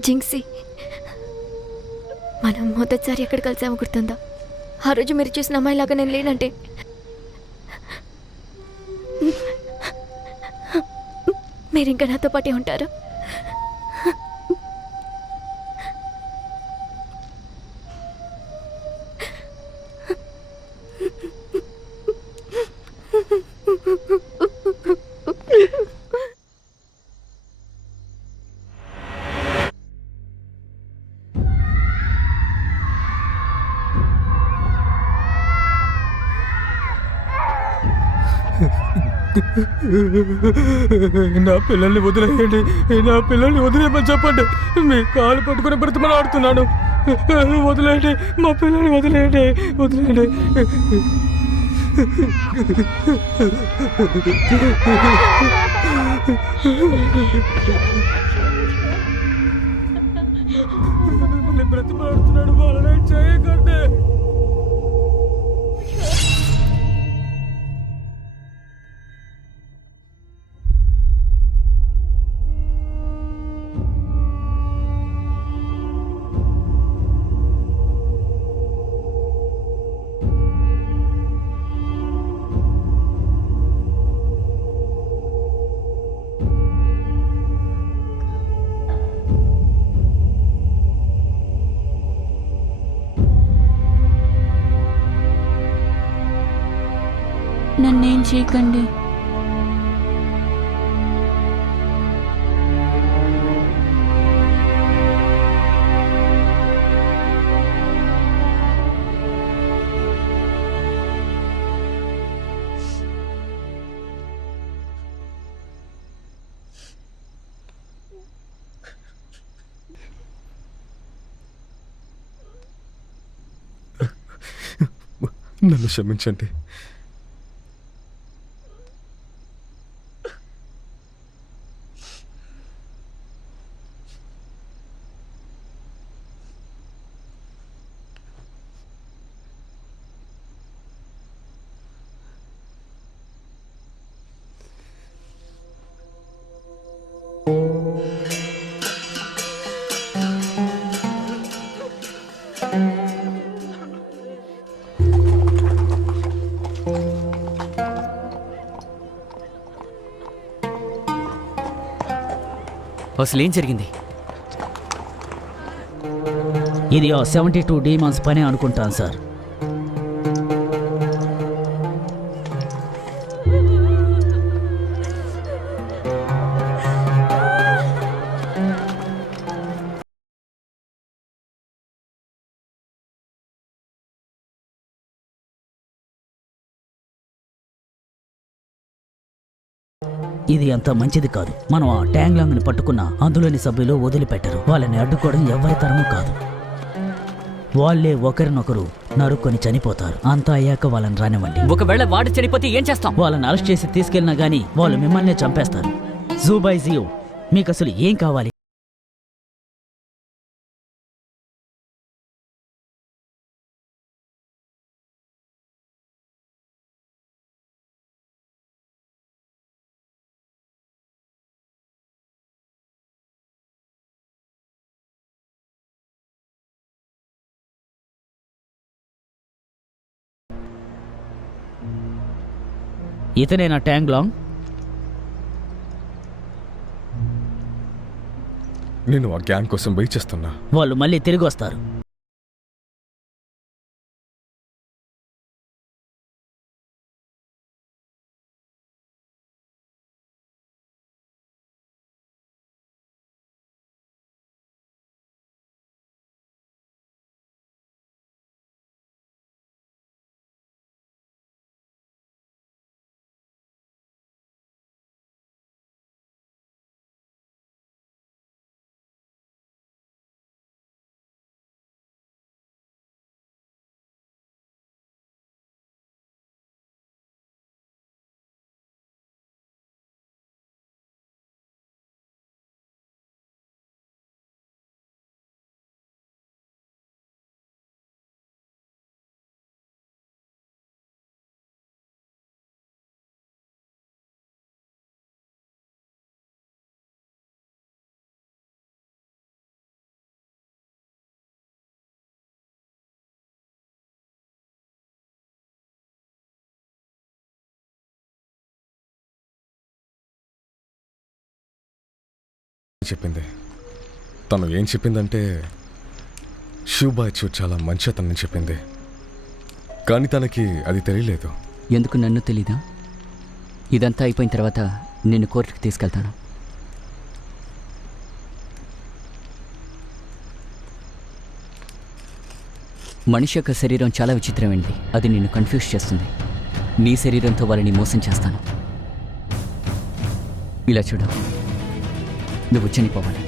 జింక్సీ, మనం మొదటిసారి ఎక్కడ కలిసామో గుర్తుందా? ఆ రోజు మీరు చూసిన అమ్మాయిలాగా నేను లేనంటే మీరు ఇంకా నాతో పాటే ఉంటారు. నా పిల్లల్ని వదిలేయండి. నా పిల్లల్ని వదిలేయమని చెప్పండి. మీ కాలు పట్టుకుని బ్రతిమలు ఆడుతున్నాను. వదిలేయండి. మా పిల్లల్ని వదిలేయండి. వదిలేయండి. బ్రతిమలాడుతున్నాడు. వాళ్ళని చేయకండి. నన్నేం చేయకండి. నన్ను క్షమించండి. అసలు ఏం జరిగింది? ఇది ఆ 72 డీమాన్స్ పనే అనుకుంటాను సార్. ఇది అంత మంచిది కాదు. మనం ఆ ట్యాంగ్లాంగ్ని పట్టుకున్న అందులోని సభ్యులు వదిలిపెట్టరు. వాళ్ళని అడ్డుకోవడం ఎవరి తరమూ కాదు. వాళ్ళే ఒకరినొకరు నరుక్కొని చనిపోతారు. అంతా అయ్యాక వాళ్ళని రానివ్వండి. ఒకవేళ వాడు చనిపోతే ఏం చేస్తాం? వాళ్ళని అరెస్ట్ చేసి తీసుకెళ్ళినా గానీ వాళ్ళు మిమ్మల్నే చంపేస్తారు. జూబాయిజియో, మీకు అసలు ఏం కావాలి? ఇతనే నా ట్యాంగ్లాంగ్. నేను ఆ గ్యాంగ్ కోసం వెయిట్ చేస్తున్నా. వాళ్ళు మళ్ళీ తిరిగి వస్తారు. చెప్పింది. తను ఏం చెప్పిందంటే షూబాయిచు చాలా మంచి అతనని చెప్పింది. కానీ తనకి అది తెలియలేదు. ఎందుకు నన్ను తెలీదా? ఇదంతా అయిపోయిన తర్వాత నిన్ను కోర్టుకి తీసుకెళ్తాను. మనిషి యొక్క శరీరం చాలా విచిత్రమైనది. అది నిన్ను కన్ఫ్యూజ్ చేస్తుంది. నీ శరీరంతో వాళ్ళని మోసం చేస్తాను. ఇలా చూడు, నువ్వు చనిపోవాలి.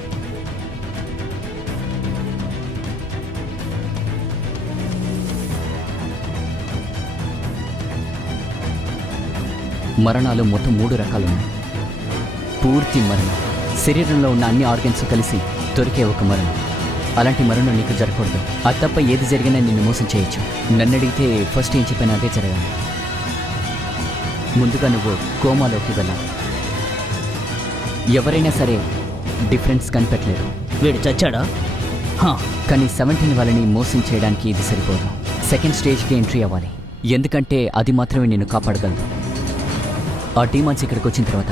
మరణాలు మొత్తం 3 రకాలున్నాయి. పూర్తి మరణం, శరీరంలో ఉన్న అన్ని ఆర్గన్స్ కలిసి దొరికే ఒక మరణం. అలాంటి మరణం నీకు జరగకూడదు. అది తప్ప ఏది జరిగినా నిన్ను మోసం చేయొచ్చు. నన్ను అడిగితే ఫస్ట్ ఏం చెప్పినా అదే జరగాలి. ముందుగా నువ్వు కోమాలోకి వెళ్ళాలి. ఎవరైనా సరే డిఫరెన్స్ కనిపెట్టలేదు. వీడు చచ్చాడా? కానీ 17 వాళ్ళని మోసం చేయడానికి ఇది సరిపోదు. సెకండ్ స్టేజ్కి ఎంట్రీ అవ్వాలి. ఎందుకంటే అది మాత్రమే నిన్ను కాపాడగలదు. ఆ డీమాన్స్ ఇక్కడికి వచ్చిన తర్వాత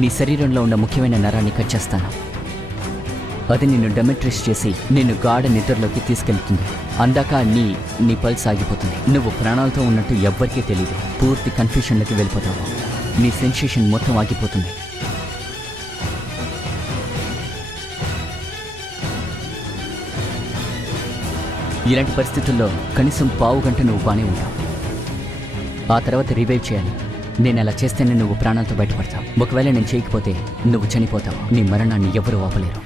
నీ శరీరంలో ఉన్న ముఖ్యమైన నరాన్ని కట్ చేస్తాను. అది నిన్ను డెమెట్రిస్ చేసి నిన్ను గాఢ నిద్రలోకి తీసుకెళ్తుంది. అందాక నీ పల్స్ ఆగిపోతుంది. నువ్వు ప్రాణాలతో ఉన్నట్టు ఎవ్వరికీ తెలియదు. పూర్తి కన్ఫ్యూషన్లోకి వెళ్ళిపోతావు. నీ సెన్సేషన్ మొత్తం ఆగిపోతుంది. ఇలాంటి పరిస్థితుల్లో కనీసం పావు గంట నువ్వు బానే ఉంటావు. ఆ తర్వాత రివైవ్ చేయాలి. నేను అలా చేస్తేనే నువ్వు ప్రాణాలతో బయటపడతావు. ఒకవేళ నేను చేయకపోతే నువ్వు చనిపోతావు. నీ మరణాన్ని ఎవరూ ఆపలేరు.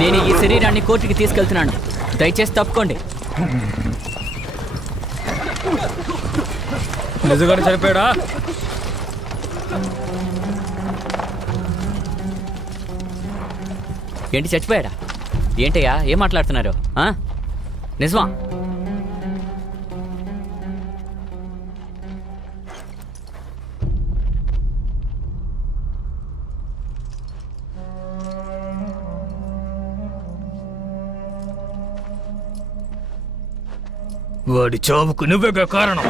నేను ఈ శరీరాన్ని కోర్టుకి తీసుకెళ్తున్నాను. దయచేసి తప్పుకోండి. నిజంగానే చనిపోయాడా? ఏంటి చచ్చిపోయాడా? ఏంటయ్యా ఏం మాట్లాడుతున్నారు? నిజమా? వాడి చావుకు నువ్వేగా కారణం.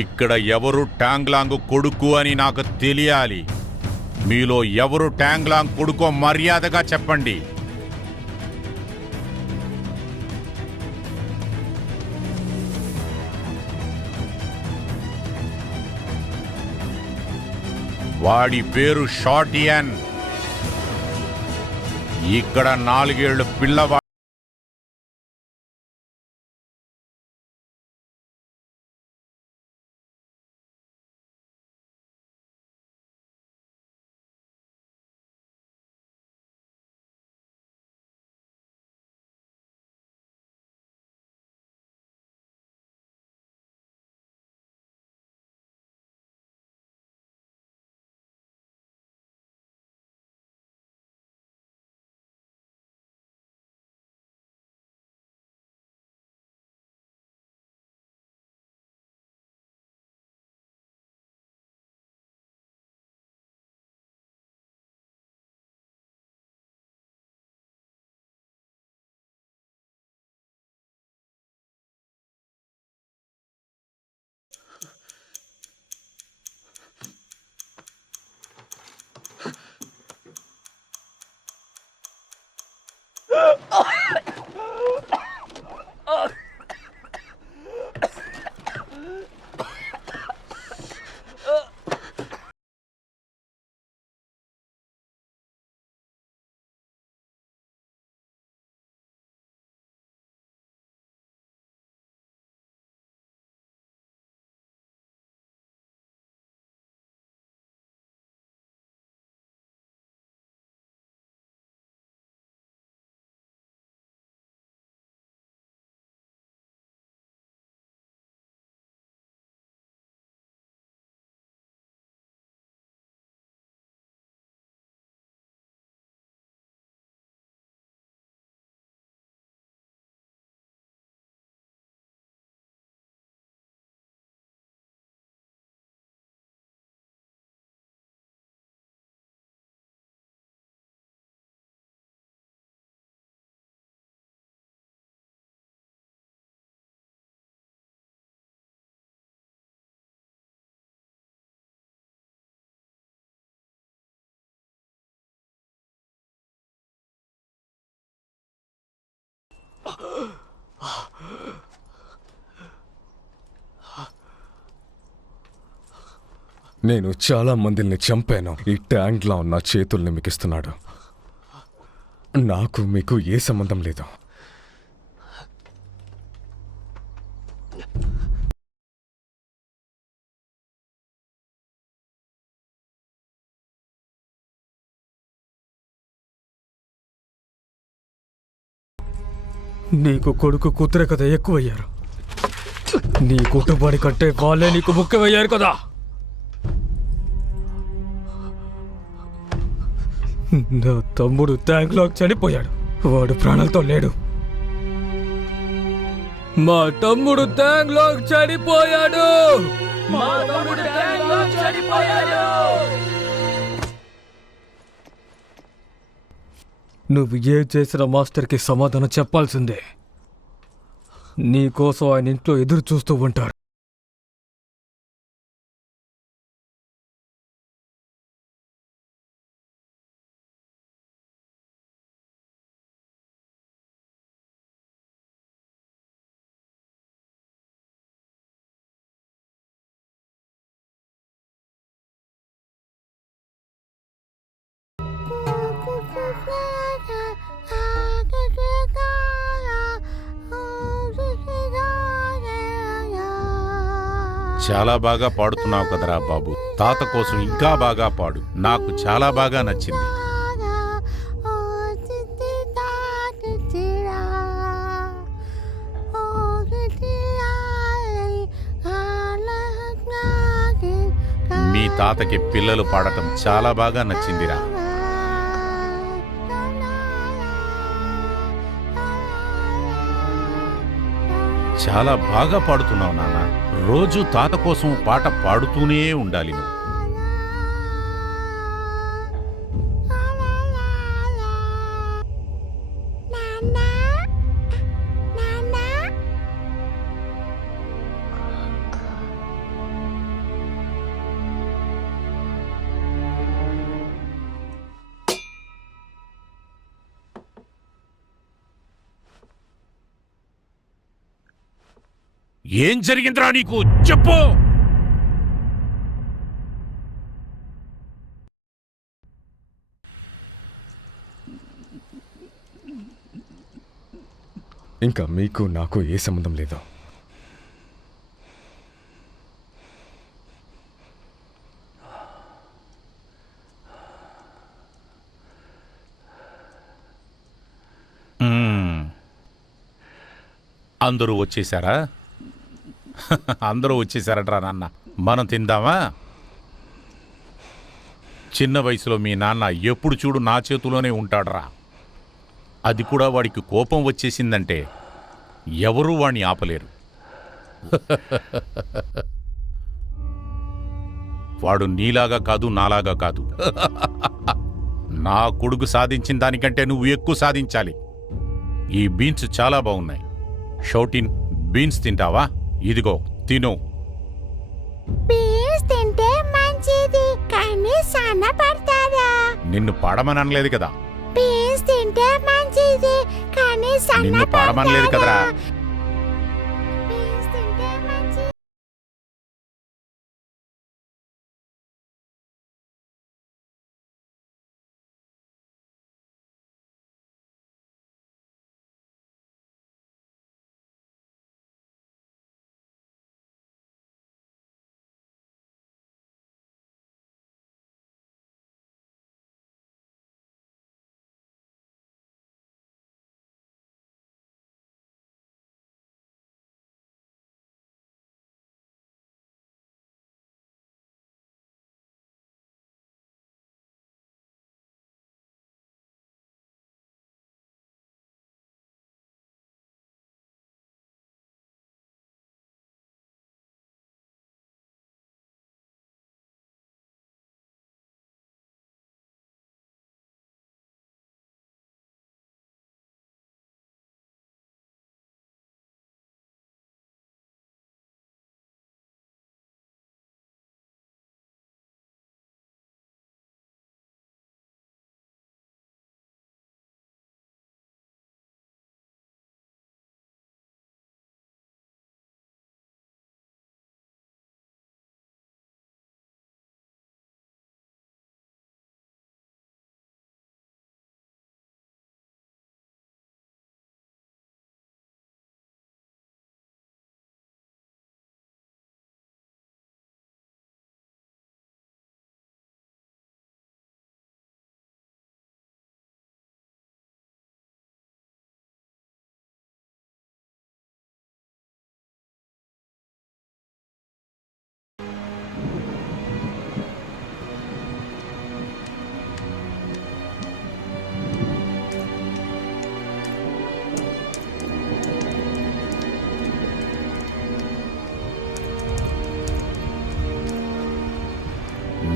ఇక్కడ ఎవరు టాంగ్లాంగ్ కొడుకు అని నాకు తెలియాలి. మీలో ఎవరు టాంగ్లాంగ్ కొడుకో మర్యాదగా చెప్పండి. వాడి పేరు షాటియన్. ఇక్కడ 4 ఏళ్ల పిల్లవాడు. నేను చాలా మందిని చంపాను. ఈ ట్యాంక్లా ఉన్న చేతుల్ని మీకు ఇస్తున్నాడు. నాకు మీకు ఏ సంబంధం లేదు. నీకు కొడుకు కూతురే కదా ఎక్కువయ్యారు. నీ కుటుంబాని కంటే వాళ్ళే నీకు ముఖ్యమయ్యారు కదా. నా తమ్ముడు ట్యాంక్లో చనిపోయాడు. వాడు ప్రాణాలతో లేడు. మా తమ్ముడు ట్యాంక్లో చనిపోయాడు. మా తమ్ముడు ట్యాంక్లో చనిపోయాడు. నువ్వు ఏం చేసిన మాస్టర్కి సమాధానం చెప్పాల్సిందే. నీకోసం ఆయన ఇంట్లో ఎదురు చూస్తూ ఉంటారు. చాలా బాగా పాడుతున్నావు కదరా బాబు. తాత కోసం ఇంకా బాగా పాడు. నాకు చాలా బాగా నచ్చింది. మీ తాతకి పిల్లలు పాడటం చాలా బాగా నచ్చిందిరా. చాలా బాగా పాడుతున్నావు నాన్న. రోజు తాత కోసం పాట పాడుతూనే ఉండాలి నువ్వు. ఏం జరిగిందిరా నీకు? చెప్పు. ఇంకా మీకు నాకు ఏ సంబంధం లేదు. అందరూ వచ్చేసారా? అందరూ వచ్చేసారట్రా నాన్న. మనం తిందామా? చిన్న వయసులో మీ నాన్న ఎప్పుడు చూడు నా చేతిలోనే ఉంటాడరా. అది కూడా వాడికి కోపం వచ్చేసిందంటే ఎవరూ వాణ్ణి ఆపలేరు. వాడు నీలాగా కాదు, నాలాగా కాదు. నా కొడుకు సాధించిన దానికంటే నువ్వు ఎక్కువ సాధించాలి. ఈ బీన్స్ చాలా బాగున్నాయి. షౌటిన్, బీన్స్ తింటావా? ఇదిగో తిను. బీన్స్ తింటే మంచిది, కానీ సన్నపడతారా? నిన్ను పాడమని అనలేదు కదా. బీన్స్ తింటే మంచిది, కానీ నిన్ను పాడమనలేదు కదరా. బీన్స్ తింటే మంచిది.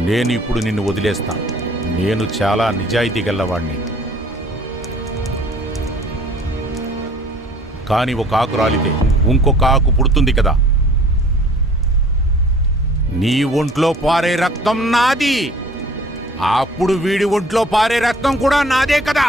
నేను ఇప్పుడు నిన్ను వదిలేస్తా. నేను చాలా నిజాయితీ గల్లవాణ్ణి. కాని ఒక ఆకు రాలితే ఇంకొక ఆకు పుడుతుంది కదా. నీ ఒంట్లో పారే రక్తం నాది, అప్పుడు వీడి ఒంట్లో పారే రక్తం కూడా నాదే కదా.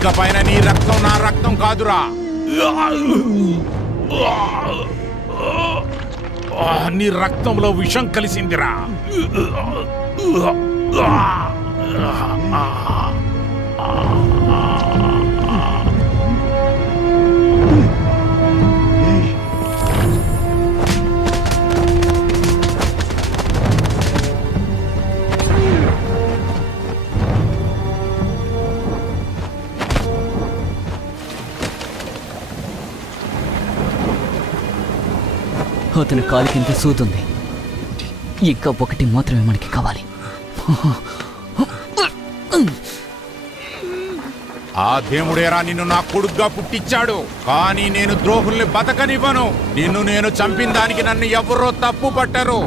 ఇకపైన నీ రక్తం నా రక్తం కాదురా. నీ రక్తంలో విషం కలిసిందిరా. అతని కాలు కింద సూతుంది. ఇంకా ఒకటి మాత్రమే మనకి కావాలి. ఆ దేవుడేరా నిన్ను నా కొడుగ్గా పుట్టించాడు. కానీ నేను ద్రోహుల్ని బతకనివ్వను. నిన్ను నేను చంపిన దానికి నన్ను ఎవరో తప్పు పట్టరు.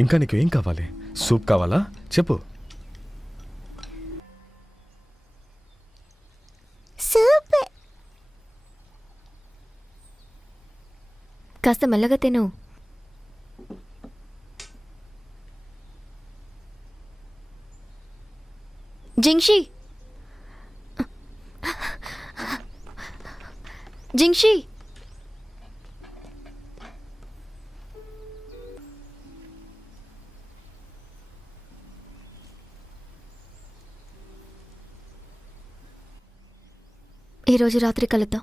ఇంకా నీకు ఏం కావాలి? సూప్ కావాలా? చెప్పు. సూప్. కాస్త మెల్లగా తిను. జింగ్షీ, జింగ్షీ, ఈరోజు రాత్రి కలుద్దాం.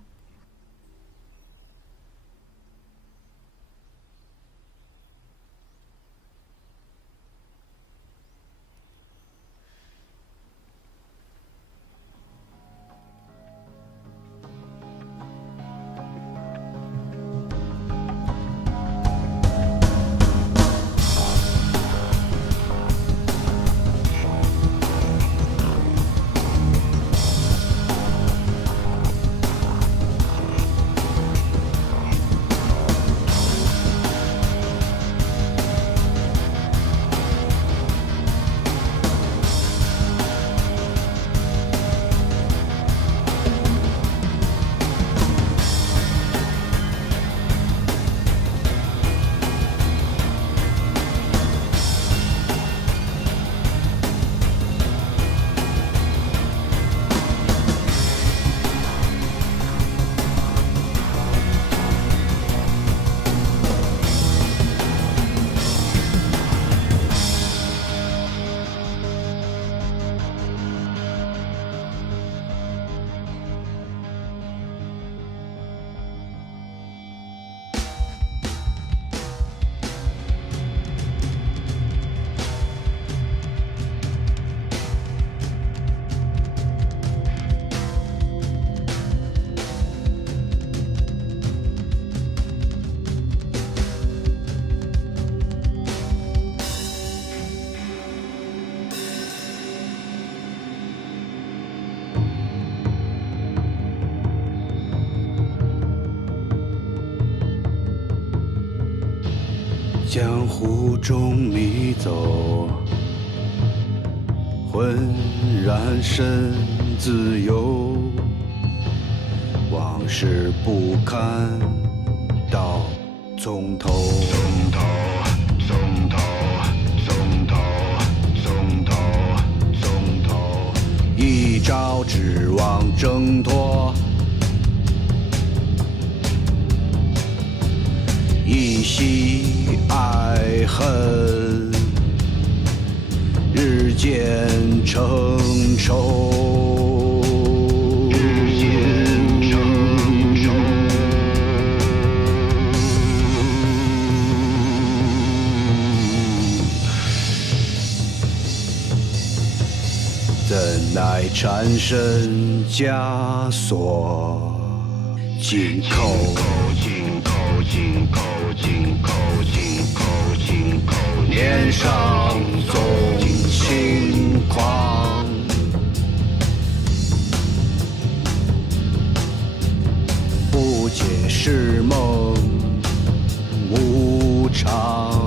江湖中迷走，浑然身自由，往事不堪到从头，从头，从头，从头，从头，从头，一朝指望挣脱，一夕爱恨，日渐成仇，日渐成仇。怎奈缠身枷锁，紧扣，紧扣，紧扣，紧扣，紧扣，紧扣，年少纵轻狂，不解是梦无常，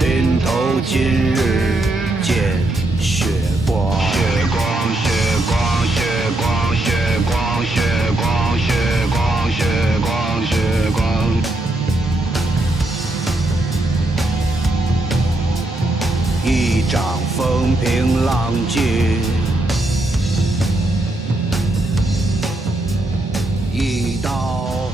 临头今日见血光，血光，血光，血光，血光，血光，血光，血光，血光。一掌风平浪静，一刀。